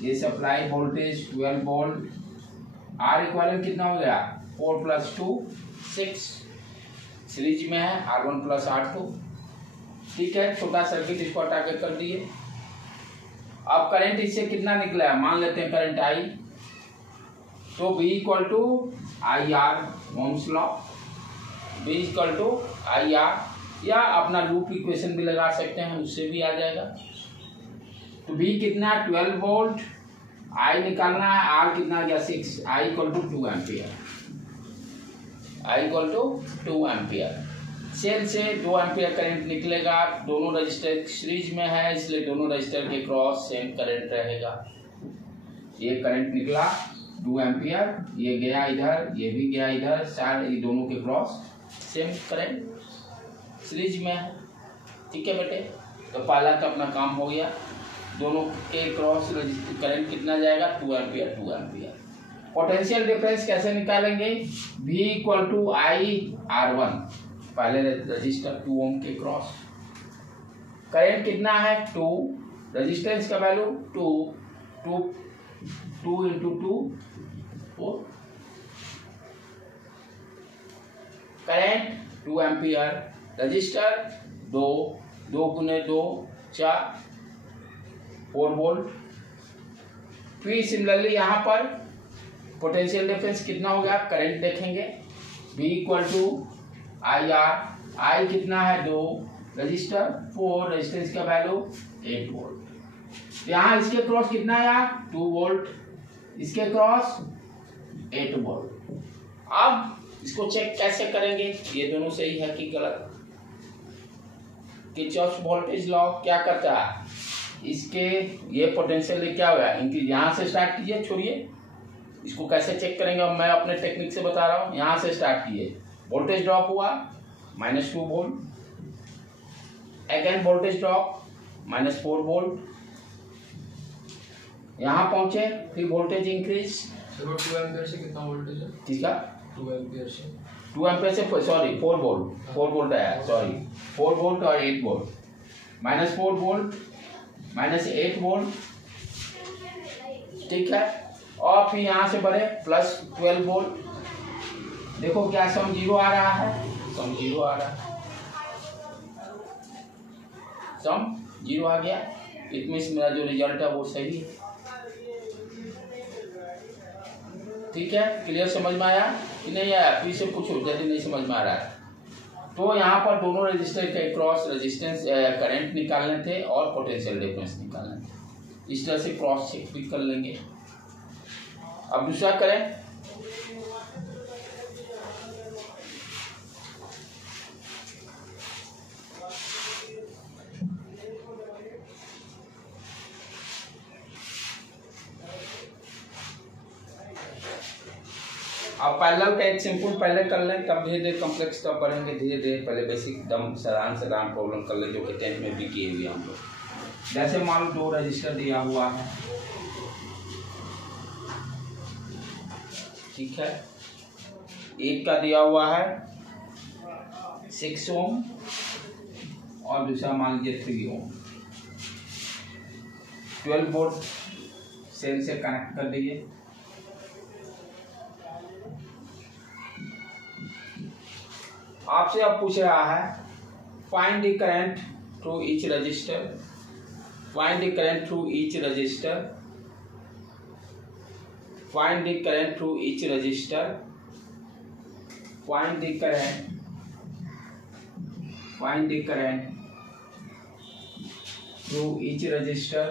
ये supply voltage 12 volt, R equivalent कितना हो गया 4 + 2 6, सीरीज में है R1 + R2। ठीक है, छोटा सर्किट इसको हटा के कर दिए। अब करंट इससे कितना निकला है, मान लेते हैं करंट आई, तो V = IR, Ohm's law, V = IR, या अपना लूप इक्वेशन भी लगा सकते हैं, उससे भी आ जाएगा। तो V कितना 12 वोल्ट, I निकालना है, R कितना गया 6, I = 2 एम्पियर, सेल से 2 एम्पियर करंट निकलेगा। दोनों रजिस्टर सीरीज में है, इसलिए दोनों रजिस्टर के क्रॉस सेम करंट रहेगा। ये करंट निकला 2 एम्पियर, ये गया इधर, ये भी गया इधर, ये दोनों के क्रॉस सेम करंट सीरीज में है। ठीक है बेटे, तो पहला का अपना काम हो गया। दोनों के क्रॉस करंट कितना जाएगा 2 एम्पियर। पोटेंशियल डिफरेंस कैसे निकालेंगे, V = IR1, पहले रजिस्टर 2 ओम के क्रॉस, करंट कितना है 2, रेजिस्टेंस का value 2 × 2 4, current 2 ampere, register 2 × 2 4 volt. फिर सिमिलरली यहाँ पर पोटेंशियल डिफरेंस कितना हो गया, करंट देखेंगे, V = IR, I कितना है 2, रजिस्टर 4, रेजिस्टेंस का वैल्यू 8 वोल्ट। यहाँ इसके क्रॉस कितना है 2 वोल्ट, इसके क्रॉस 8 वोल्ट। अब इसको चेक कैसे करेंगे, ये दोनों सही है कि गलत। किरचॉफ वोल्टेज लॉ क्या करता है, इसके ये पोटेंशियल क्या हुआ, इनकी यहाँ से स्टार्ट कीजिए, छोड़िए इसको कैसे चेक करेंगे, अब मैं अपने टेक्निक से बता रहा हूँ। यहाँ से स्टार्ट किए, वोल्टेज ड्रॉप हुआ -2 volt, again voltage drop -4 volt, यहाँ पहुंचे, फिर वोल्टेज इंक्रीज। 2 एम्पीयर से कितना वोल्टेज है, किसका 2 एम्पीयर से, 2 एम्पीयर से सॉरी 4 वोल्ट आया, सॉरी 4 वोल्ट और 8 वोल्ट, -4 वोल्ट, -8 वोल्ट। ठीक है, और फिर यहाँ से बढ़े +12 वोल्ट। देखो क्या सम 0 आ रहा है, सम 0 आ गया, इट मीन्स मेरा जो रिजल्ट है वो सही है। ठीक है, क्लियर, समझ में आया कि नहीं आया, फिर से पूछो यदि नहीं समझ में आ रहा है। तो यहाँ पर दोनों रजिस्टर के क्रॉस रेजिस्टेंस करंट निकालने थे और पोटेंशियल डिफरेंस निकालने थे, इस तरह से क्रॉस चेक भी कर लेंगे। अब दूसरा करें, अब पैरेलल का एक सिंपल पहले कर लें, तब धीरे धीरे कॉम्प्लेक्स तब पढ़ेंगे, धीरे धीरे पहले बेसिक दम साधारण प्रॉब्लम कर लें, जो कि 10th में भी किए हुए हम लोग। जैसे मान लो 2 रजिस्टर दिया हुआ है, ठीक है, एक का दिया हुआ है 6 ओम और दूसरा मान लीजिए 3 ओम, 12 वोल्ट सेल से कनेक्ट कर दीजिए। आपसे अब पूछ रहा है find the current through each resistor, find the current through each resistor, find the current through each resistor, find the current, find the current through each register,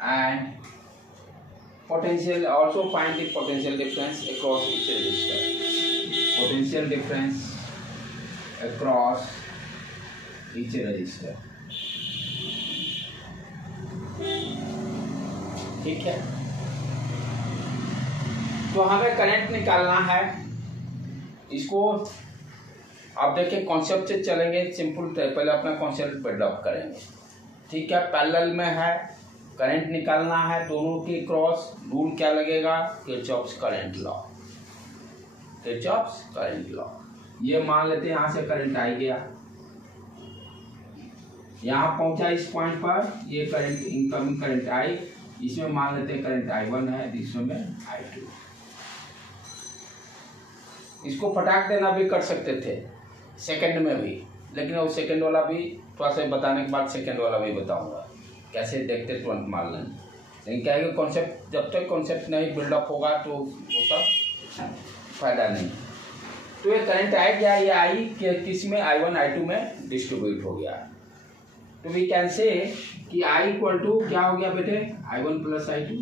and potential, also find the potential difference across each register, potential difference across each register। ठीक है, तो हमें current निकालना है। इसको आप देखिए concept से चलेंगे, सिंपल पहले अपना कॉन्सेप्ट डेवलप करेंगे। ठीक है, पैरेलल में है, करंट निकालना है, दोनों के क्रॉस रूल क्या लगेगा, Kirchhoff's current law, Kirchhoff's current law. ये मान लेते हैं यहाँ से करंट आ गया, यहाँ पहुंचा इस पॉइंट पर, ये करंट इनकमिंग करंट आई, इसमें मान लेते हैं करंट I1 है, इसमें I2। इसको फटाक देना भी कर सकते थे सेकंड में भी, लेकिन वो सेकंड वाला भी थोड़ा सा बताने के बाद सेकंड वाला भी बताऊंगा कैसे देखते तुरंत मान लें। लेकिन क्या है कि कॉन्सेप्ट, जब तक कॉन्सेप्ट नहीं बिल्डअप होगा तो वो सब फायदा नहीं। तो ये करंट आई गया, ये आई किस में, I1 I2 में डिस्ट्रीब्यूट हो गया। तो वी कैन से कि I इक्वल टू क्या हो गया बेटे, I1 प्लस I2।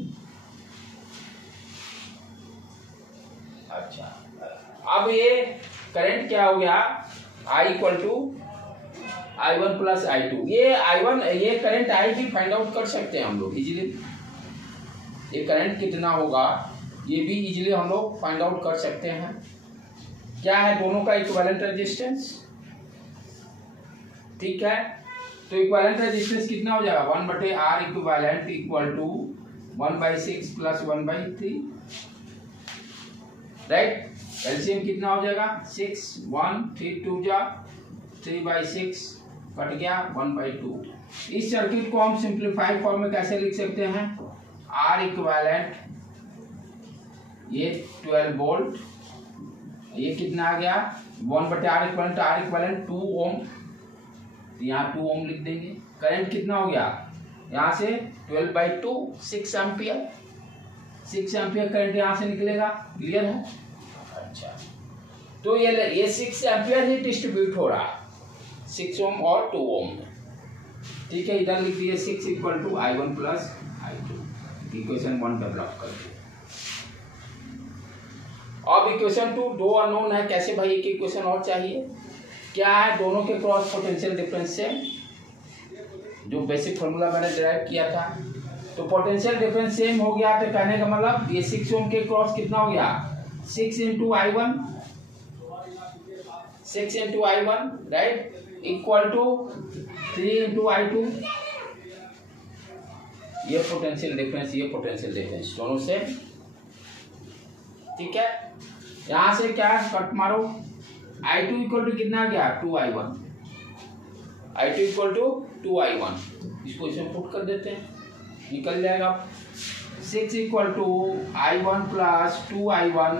अच्छा, अब ये करंट क्या हो गया, I equal to I1 plus I2। ये I1, ये करंट I भी फाइंड आउट कर सकते हैं हम लोग इजीली। ये करंट कितना होगा ये भी इजीली हम लोग फाइंड आउट कर सकते हैं। क्या है, दोनों का इक्विवेलेंट रेजिस्टेंस। ठीक है, तो इक्विवेलेंट रेजिस्टेंस कितना हो जाएगा, 1/R equivalent equal to 1/6 plus 1/3, right. LCM कितना हो जाएगा, 6, 1, 3 2 जा 3/6 कट गया 1/2। इस सर्किट को हम सिंप्लीफाइड फॉर्म में कैसे लिख सकते हैं, R इक्विवेलेंट, ये 12 वोल्ट, ये कितना आ गया 1/R इक्विवेलेंट, R इक्विवेलेंट 2 ओम, यहाँ 2 ओम लिख देंगे। करंट कितना हो गया, यहाँ से 12/2 6 एम्पियर, 6 एम्पियर करंट यहाँ से निकलेगा। क्लियर है। अच्छा, तो ये 6 एम्पियर ही डिस्ट्रीब्यूट हो रहा, 6 ओम और 2 ओम में। ठीक है, इधर लिख दिए 6 equal to I1 plus I2, equation 1 develop कर दिए। अब इक्वेशन 2 दो अननोन है, कैसे भाई एक इक्वेशन और चाहिए। क्या है, दोनों के क्रॉस पोटेंशियल डिफरेंस से, जो बेसिक फॉर्मूला मैंने डिराइव किया था, तो पोटेंशियल डिफरेंस सेम हो गया। तो कहने का मतलब ये 6 ओम के क्रॉस कितना हो गया, 6 into I1, 6 into I1, right, equal to 3 into I2। ये पोटेंशियल डिफरेंस, ये पोटेंशियल डिफरेंस दोनों से। ठीक है, यहां से क्या कट मारो, I2 इक्वल टू कितना आ गया 2I1, I2 equal to 2I1, इसको इसमें पुट कर देते हैं, निकल जाएगा। 6 equal to I1 plus 2I1,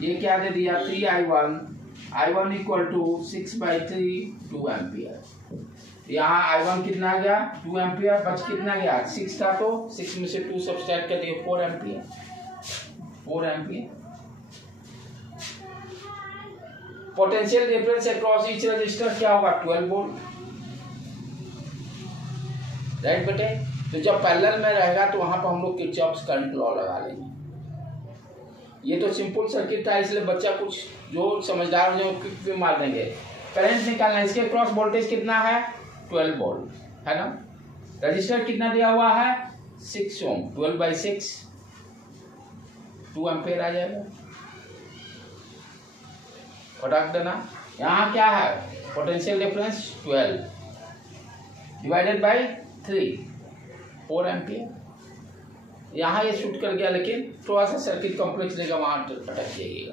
ये क्या दे दिया 3I1, I1 equal to 6/3 2 ampere. यहाँ I1 कितना आ गया 2 एम्पियर, बच कितना गया 6 था, तो 6 में से 2 सब्सट्रैक्ट कर दिए 4 ampere, 4 ampere. Potential difference across each resistor क्या होगा 12 वोल्ट, राइट बेटे। तो जब पैरेलल में रहेगा तो वहां पर हम लोग किरचॉफ्स करंट लॉ लगा लेंगे। ये तो सिंपल सर्किट था, इसलिए बच्चा कुछ जो समझदार हो जाए क्विक भी मार देंगे। करंट निकालना, इसके क्रॉस वोल्टेज कितना है 12 वोल्ट है ना। रजिस्टर कितना दिया हुआ है 6 ओम, 12/6 2 एम्पियर आ जाएगा, फटाक देना। यहाँ क्या है potential difference 12 divided by 3 4 ampere. यहाँ ये शूट कर गया, लेकिन थोड़ा सा सर्किट कॉम्प्लेक्स देगा, वहां अटक जाइएगा।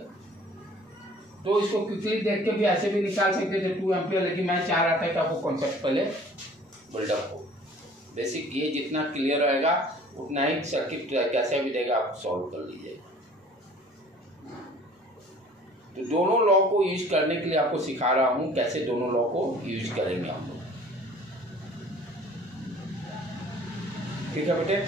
तो इसको क्विकली देख के भी ऐसे भी निकाल सकते थे 2 एम्पियर, लेकिन मैं चाह रहा था कि आपको कॉन्सेप्ट पहले बिल्डअप हो। बेसिक ये जितना क्लियर रहेगा उतना ही सर्किट कैसे भी देगा आप सॉल्व कर लीजिए। तो दोनों लॉ को यूज करने के लिए आपको सिखा रहा हूं कैसे दोनों लॉ को यूज करेंगे हम लोग। ठीक है बेटे।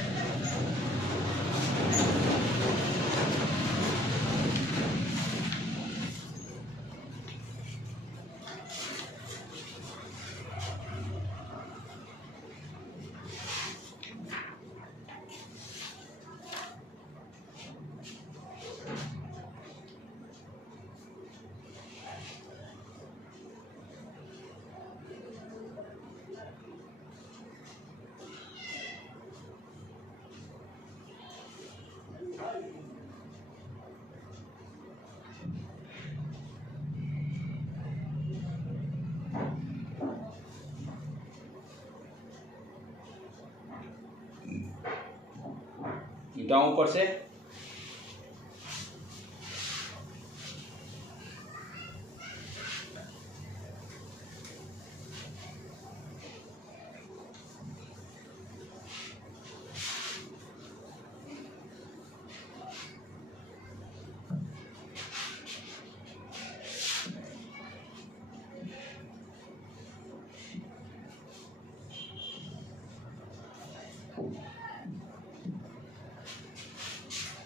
मिटाऊं ऊपर से।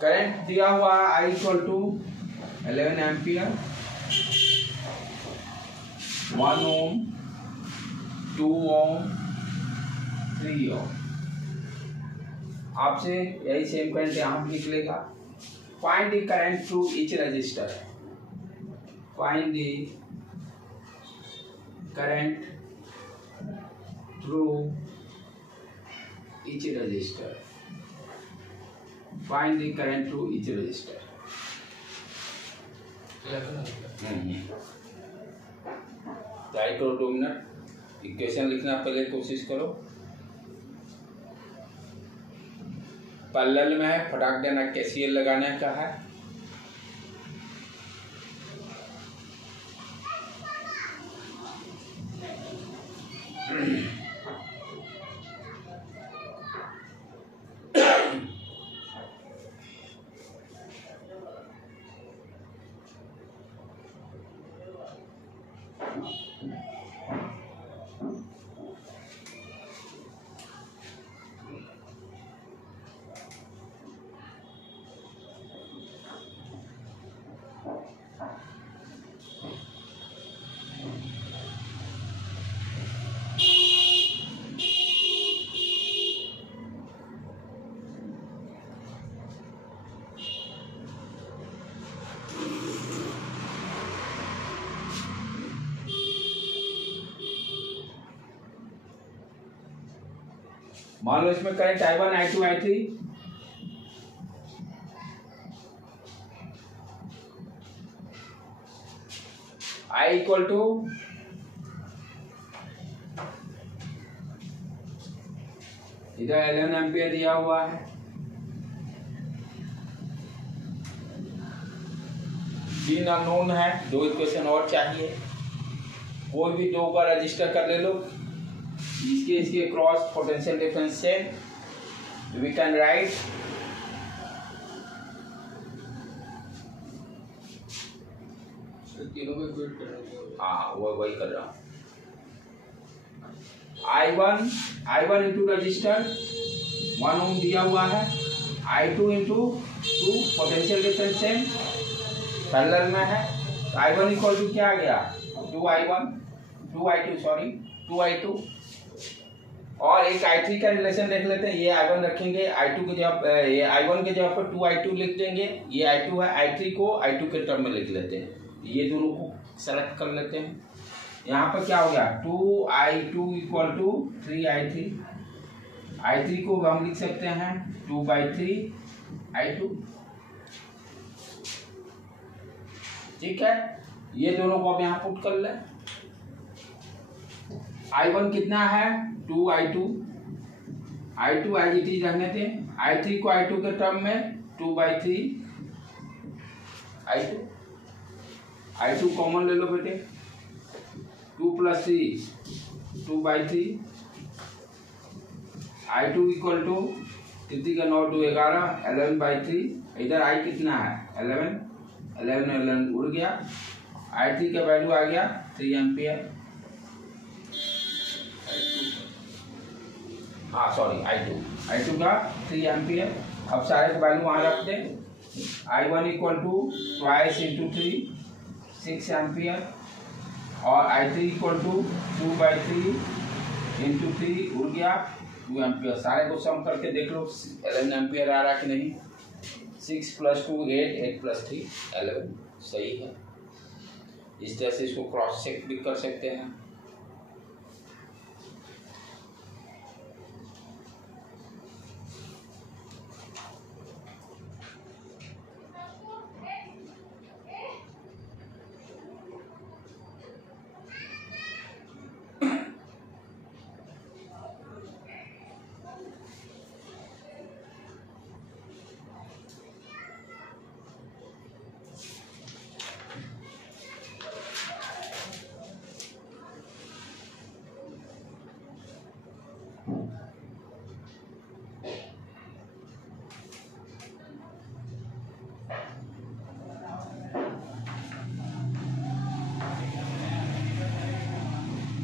करंट दिया हुआ I इक्वल टू 11 एम्पियर, 1 ओम, 2 ओम, 3 ओम। आपसे यही सेम करंट यहाँ भी निकलेगा। Find the current through each resistor. Find the current through each resistor. Find the current through each resistor. Try करो 2 मिनट। इक्वेशन लिखना पहले कोशिश करो। पैरेलल में है, फटाक देना, KCL लगाने का है। मान लो इसमें current I1, I2, I3। I equal to इधर 11 एम्पियर दिया हुआ है, 3 अननोन है, 2 इक्वेशन और चाहिए। कोई भी 2 का रजिस्टर कर ले लो, इसके क्रॉस पोटेंशियल डिफरेंस से वी कैन राइट तीनों को इक्वेट कर रहा हूँ। हाँ वही कर रहा हूँ। I1 इंटू रजिस्टर 1 ओम दिया हुआ है, I2 into 2 potential difference same parallel में है। I1 इक्वल टू क्या आ गया 2I2 और एक I3 का रिलेशन देख लेते हैं। ये I1 रखेंगे, I2 के जगह ये I1 के जगह पर 2I2 लिख देंगे। ये I2 है, I3 को I2 के टर्म में लिख लेते हैं। ये दोनों को सेलेक्ट कर लेते हैं। यहाँ पर क्या हो गया 2I2 equal to 3I3। I3 को हम लिख सकते हैं 2/3I2। ठीक है, ये दोनों को अब यहाँ पुट कर ले। I1 कितना है 2I2, I2 as it is रहने दें। I3 को I2 के टर्म में 2/3I2 कॉमन ले लो बेटे, 2 + 3 2/3। I2 इक्वल टू कितनी का 9 2 11 11/3। इधर आई कितना है 11 उड़ गया। I3 का वैल्यू आ गया 3 एम्पियर। हाँ सॉरी I2 का 3 एम्पियर। अब सारे के वैल्यू वहाँ रख दें। I1 equal to twice into 3 6 ampere और I3 इक्वल टू 2/3 इंटू 3 उड़ गया 2 एम्पियर। सारे को सम करके देख लो 11 एम्पियर आ रहा कि नहीं। 6 + 2 8 8 + 3 11 सही है। इस तरह से इसको क्रॉस चेक भी कर सकते हैं।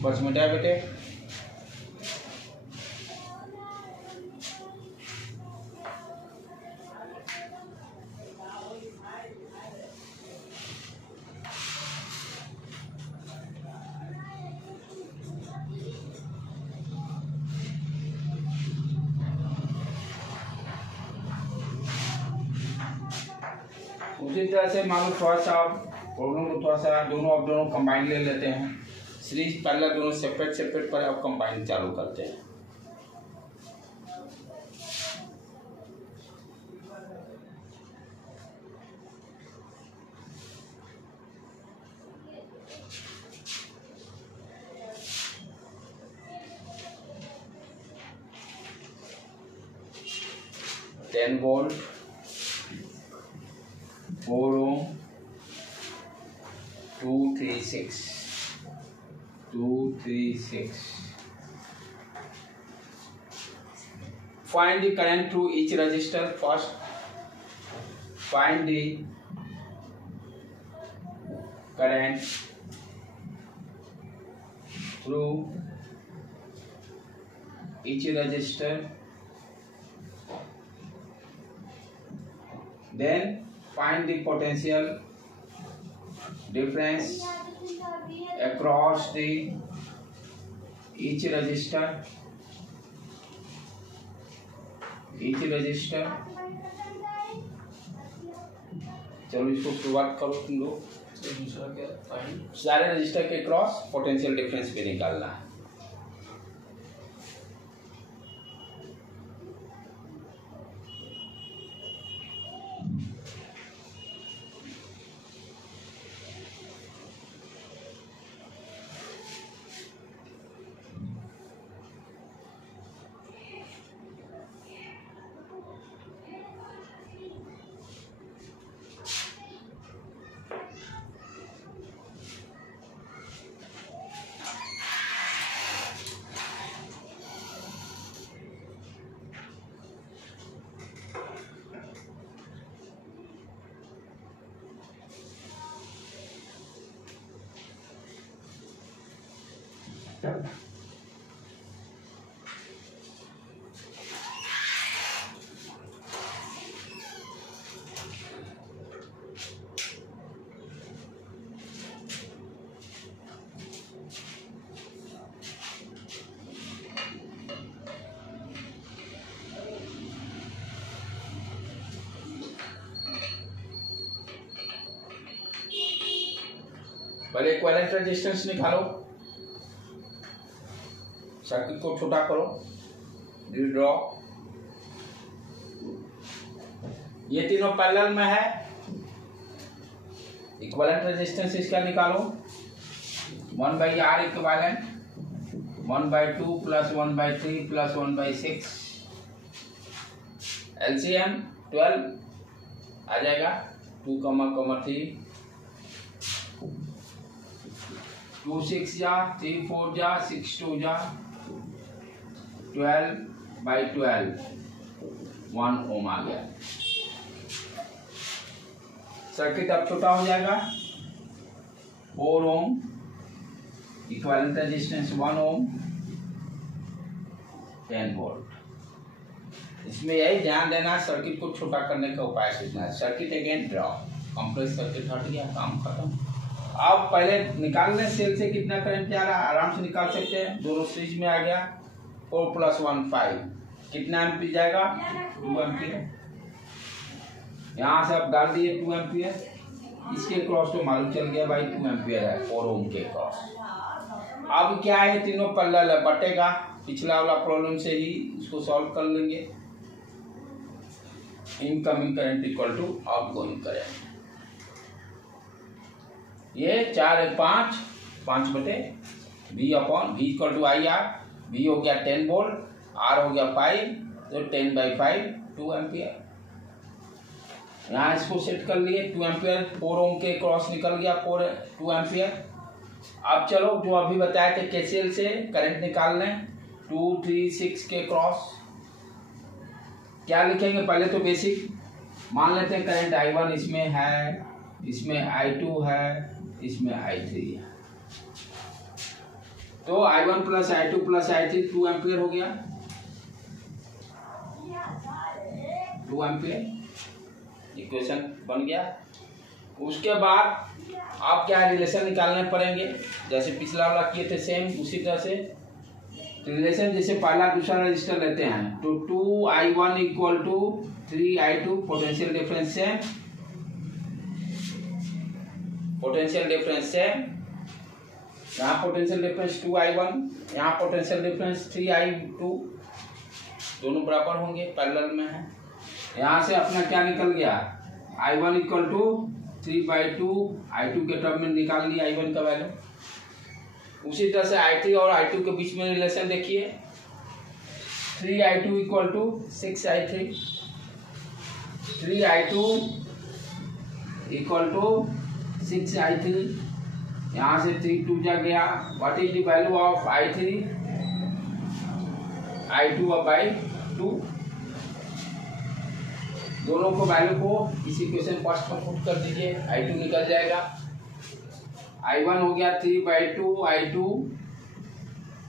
बस मिटा बेटे। उसी तरह से मान लो थोड़ा सा प्रॉब्लम को थोड़ा सा दोनों कंबाइन ले लेते हैं। सीरीज पहले दोनों सेपरेट पर अब कंबाइन चालू करते हैं। Ten volt 4 ohm 236 find the current through each resistor. First find the current through each resistor, then find the potential difference across the each resistor. चलो इसको शुरुआत करो तुम लोग। दूसरा क्या फाइंड सारे रजिस्टर के क्रॉस पोटेंशियल डिफरेंस भी निकालना है। पहले इक्विवेलेंट रेजिस्टेंस निकालो, सर्किट को छोटा करो, ड्रॉ। ये तीनों पैरेलल में है। इक्विवेलेंट रेजिस्टेंस इसका निकालो 1/R इक्विवेलेंट 1/2 + 1/3 + 1/6 LCM 12 आ जाएगा। 2, 3 2 6 जा 3 4 जा 6 2 जा 12/12 1 ओम आ गया। सर्किट अब छोटा हो जाएगा, 4 ओम, इक्विवेलेंट रेजिस्टेंस 1 ओम, 10 वोल्ट। इसमें यही ध्यान देना, सर्किट को छोटा करने का उपाय सीखना है। Circuit again draw, complex circuit हट गया, काम खत्म। अब पहले निकाल लें सेल से कितना करंट जा रहा है, आराम से निकाल सकते हैं। दोनों सीरीज में आ गया, 4 + 1 5, कितना एम्पीयर जाएगा, 2 एम्पीयर। यहाँ से आप डाल दिए 2 एम्पीयर, इसके क्रॉस तो मालूम चल गया भाई 2 एम्पीयर है 4 ओम के क्रॉस। अब क्या है, तीनों पल्ला बटेगा, पिछला वाला प्रॉब्लम से ही इसको सॉल्व कर लेंगे। Incoming current equal to outgoing current, ये 4 1 5, 5 बटे V upon V equal to IR। V हो गया 10 वोल्ट, R हो गया 5, तो 10/5 2 एम्पियर। यहाँ इसको सेट कर लिए 2 एम्पियर, 4 ओम के क्रॉस निकल गया 2 एम्पियर। अब चलो जो अभी बताए थे KCL से करंट निकाल लें, 2 3 6 के क्रॉस क्या लिखेंगे, पहले तो बेसिक मान लेते हैं करंट I1 इसमें है, इसमें I2 है, इसमें I3 है। तो I1 + I2 + I3 2 एम्पियर हो गया, 2 एम्पियर इक्वेशन बन गया। उसके बाद आप क्या रिलेशन निकालने पड़ेंगे, जैसे पिछला वाला किए थे सेम उसी तरह से रिलेशन। जैसे पहला दूसरा रजिस्टर लेते हैं तो 2I1 = 3I2, पोटेंशियल डिफरेंस से, पोटेंशियल डिफरेंस से यहाँ पोटेंशियल डिफरेंस 2I1, यहाँ पोटेंशियल डिफरेंस 3I2, दोनों बराबर होंगे, पैरेलल में है। यहाँ से अपना क्या निकल गया, I1 = 3/2, I2 के टर्म में निकाल लिया I1 का वैल्यू। उसी तरह से I3 और I2 के बीच में रिलेशन देखिए, 3I2 = 6I3, 3I2 = 6I3, यहाँ से 3 2 जा गया। What is the value of I3, I2/2, दोनों को वैल्यू को इस इक्वेशन फर्स्ट में पुट कर दीजिए, I2 निकल जाएगा। I1 हो गया 3/2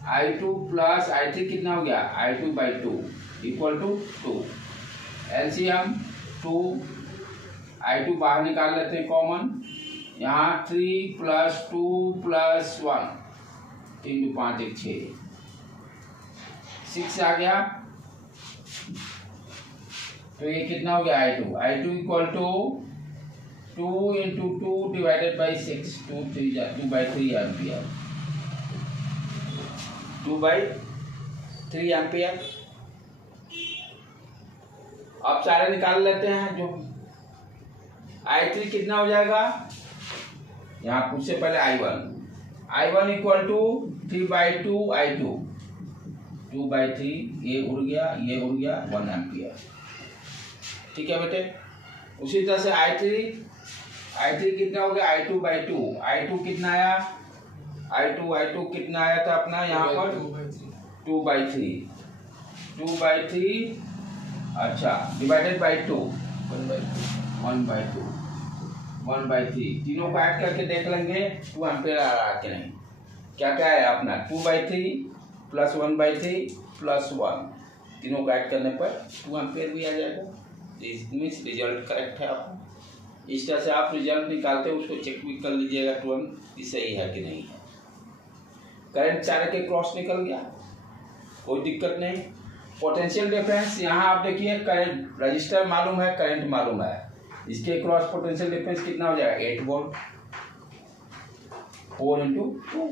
I2 प्लस I3 कितना हो गया, I2/2 = 2। एलसीएम 2, I2 बाहर निकाल लेते हैं कॉमन, यहाँ 3 + 2 + 1, 3 2 5 1 6, 6 आ गया। तो ये कितना हो गया, I2 = 2 × 2 / 6, 2/3 एम्पियर, 2/3 एम्पियर। अब सारे निकाल लेते हैं। जो I3 कितना हो जाएगा, यहाँ कुछ से पहले I1 = 3/2 I2, 2/3, ये उड़ गया 1 एम्पियर। ठीक है बेटे। उसी तरह से I3 कितना हो गया, I2/2, I2 कितना आया, I2 कितना आया था अपना यहाँ पर 2/3, अच्छा, /2, 1/3, तीनों को ऐड करके देख लेंगे 2 एम्पियर आ रहा कि नहीं। क्या क्या है अपना 2/3 + 1/3 + 1, तीनों को ऐड करने पर 2 एम्पियर भी आ जाएगा। मीन्स रिजल्ट करेक्ट है आपका। इस तरह से आप रिजल्ट निकालते हैं, उसको चेक भी कर लीजिएगा तुरंत कि सही है कि नहीं है। करंट चारों के क्रॉस निकल गया, कोई दिक्कत नहीं। पोटेंशियल डिफरेंस यहाँ आप देखिए, करंट रजिस्टर मालूम है, करंट मालूम है, इसके क्रॉस पोटेंशियल डिफरेंस कितना हो जाएगा, 8 वोल्ट, 4 × 2।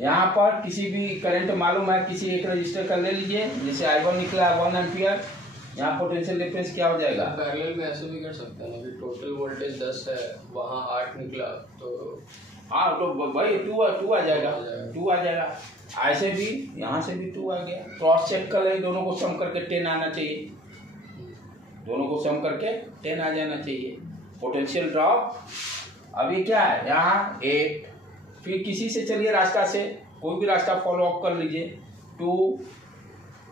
यहाँ पर किसी भी करंट मालूम है, किसी एक रजिस्टर का ले लीजिए, जैसे I1 निकला 1 एम्पियर, यहाँ पोटेंशियल डिफरेंस क्या हो जाएगा, पैरेलल में ऐसे भी कर सकते हैं ना कि टोटल वोल्टेज 10 है, वहाँ 8 निकला तो हाँ, तो भाई 2 आ जाएगा, 2 आ जाएगा। ऐसे भी यहाँ से भी 2 आ गया। क्रॉस चेक कर ले, दोनों को सम करके 10 आना चाहिए, दोनों को सम करके 10 आ जाना चाहिए। पोटेंशियल ड्रॉप अभी क्या है, यहाँ 8, फिर किसी से चलिए रास्ता से, कोई भी रास्ता फॉलो अप कर लीजिए, 2,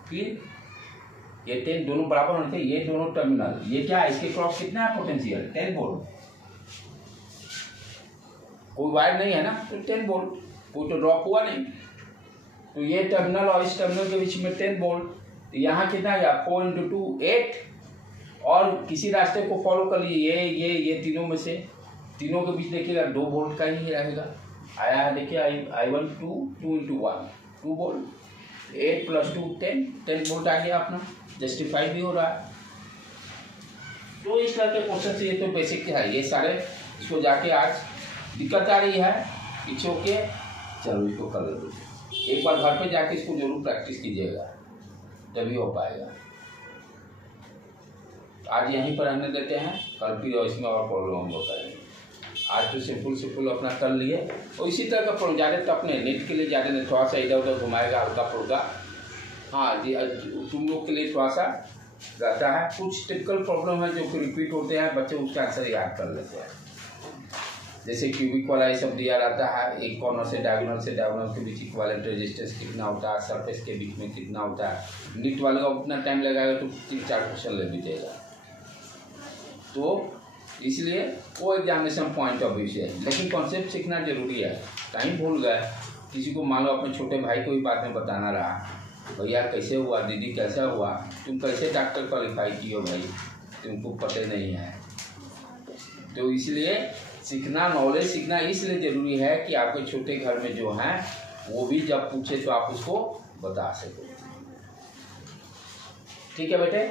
फिर ये 10 दोनों बराबर होने चाहिए, ये दोनों टर्मिनल, ये क्या है, इसके क्रॉस कितना है पोटेंशियल 10 वोल्ट, कोई वायर नहीं है ना तो 10 वोल्ट, कोई तो ड्रॉप हुआ नहीं, तो ये टर्मिनल और इस टर्मिनल के बीच में 10 वोल्ट, तो यहाँ कितना आएगा 4 × 2 8, और किसी रास्ते को फॉलो कर लीजिए, ये तीनों में से, तीनों के बीच देखिएगा 2 वोल्ट का ही रहेगा, आया है देखिए I1 2 × 1 2 वोल्ट, 8 + 2 10 वोल्ट आ गया अपना, जस्टिफाई भी हो रहा है। तो इस तरह के क्वेश्चन से ये तो बेसिक है, ये सारे इसको जाके आज दिक्कत आ रही है पीछे के, चलो इसको कर लो, एक बार घर पे जाके इसको जरूर प्रैक्टिस कीजिएगा तभी हो पाएगा। आज यहीं पर रहने देते हैं, कल फिर इसमें और प्रॉब्लम हम बताएंगे। आज तो सिंपल अपना कर लिए, और इसी तरह का प्रॉब्लम ज़्यादा तो अपने नेट के लिए ज़्यादा नहीं, थोड़ा सा इधर उधर घुमाएगा हल्का फुल्का, हाँ जी तुम लोग के लिए थोड़ा सा रहता है, कुछ टिपिकल प्रॉब्लम है जो कि रिपीट होते हैं, बच्चे उसका आंसर याद कर लेते हैं, जैसे क्यूबिक वाला ये सब दिया रहता है, एक कॉर्नर से डायगोनल के बीच इक्विवेलेंट रेजिस्टेंस कितना होता है, सरफेस के बीच में कितना होता है, नीट वाले का उतना टाइम लगाएगा तो 3-4 क्वेश्चन ले बीतेगा, तो इसलिए वो एग्जामिनेशन पॉइंट ऑफ व्यू से है, लेकिन कॉन्सेप्ट सीखना जरूरी है। टाइम भूल गए, किसी को मान लो अपने छोटे भाई को ही बात में बताना रहा, भैया कैसे हुआ, दीदी कैसा हुआ, तुम कैसे डॉक्टर क्वालिफाई किए हो भाई, तुमको पता नहीं है, तो इसलिए सीखना, नॉलेज सीखना इसलिए ज़रूरी है कि आपके छोटे घर में जो हैं वो भी जब पूछे तो आप उसको बता सको। ठीक है बेटे।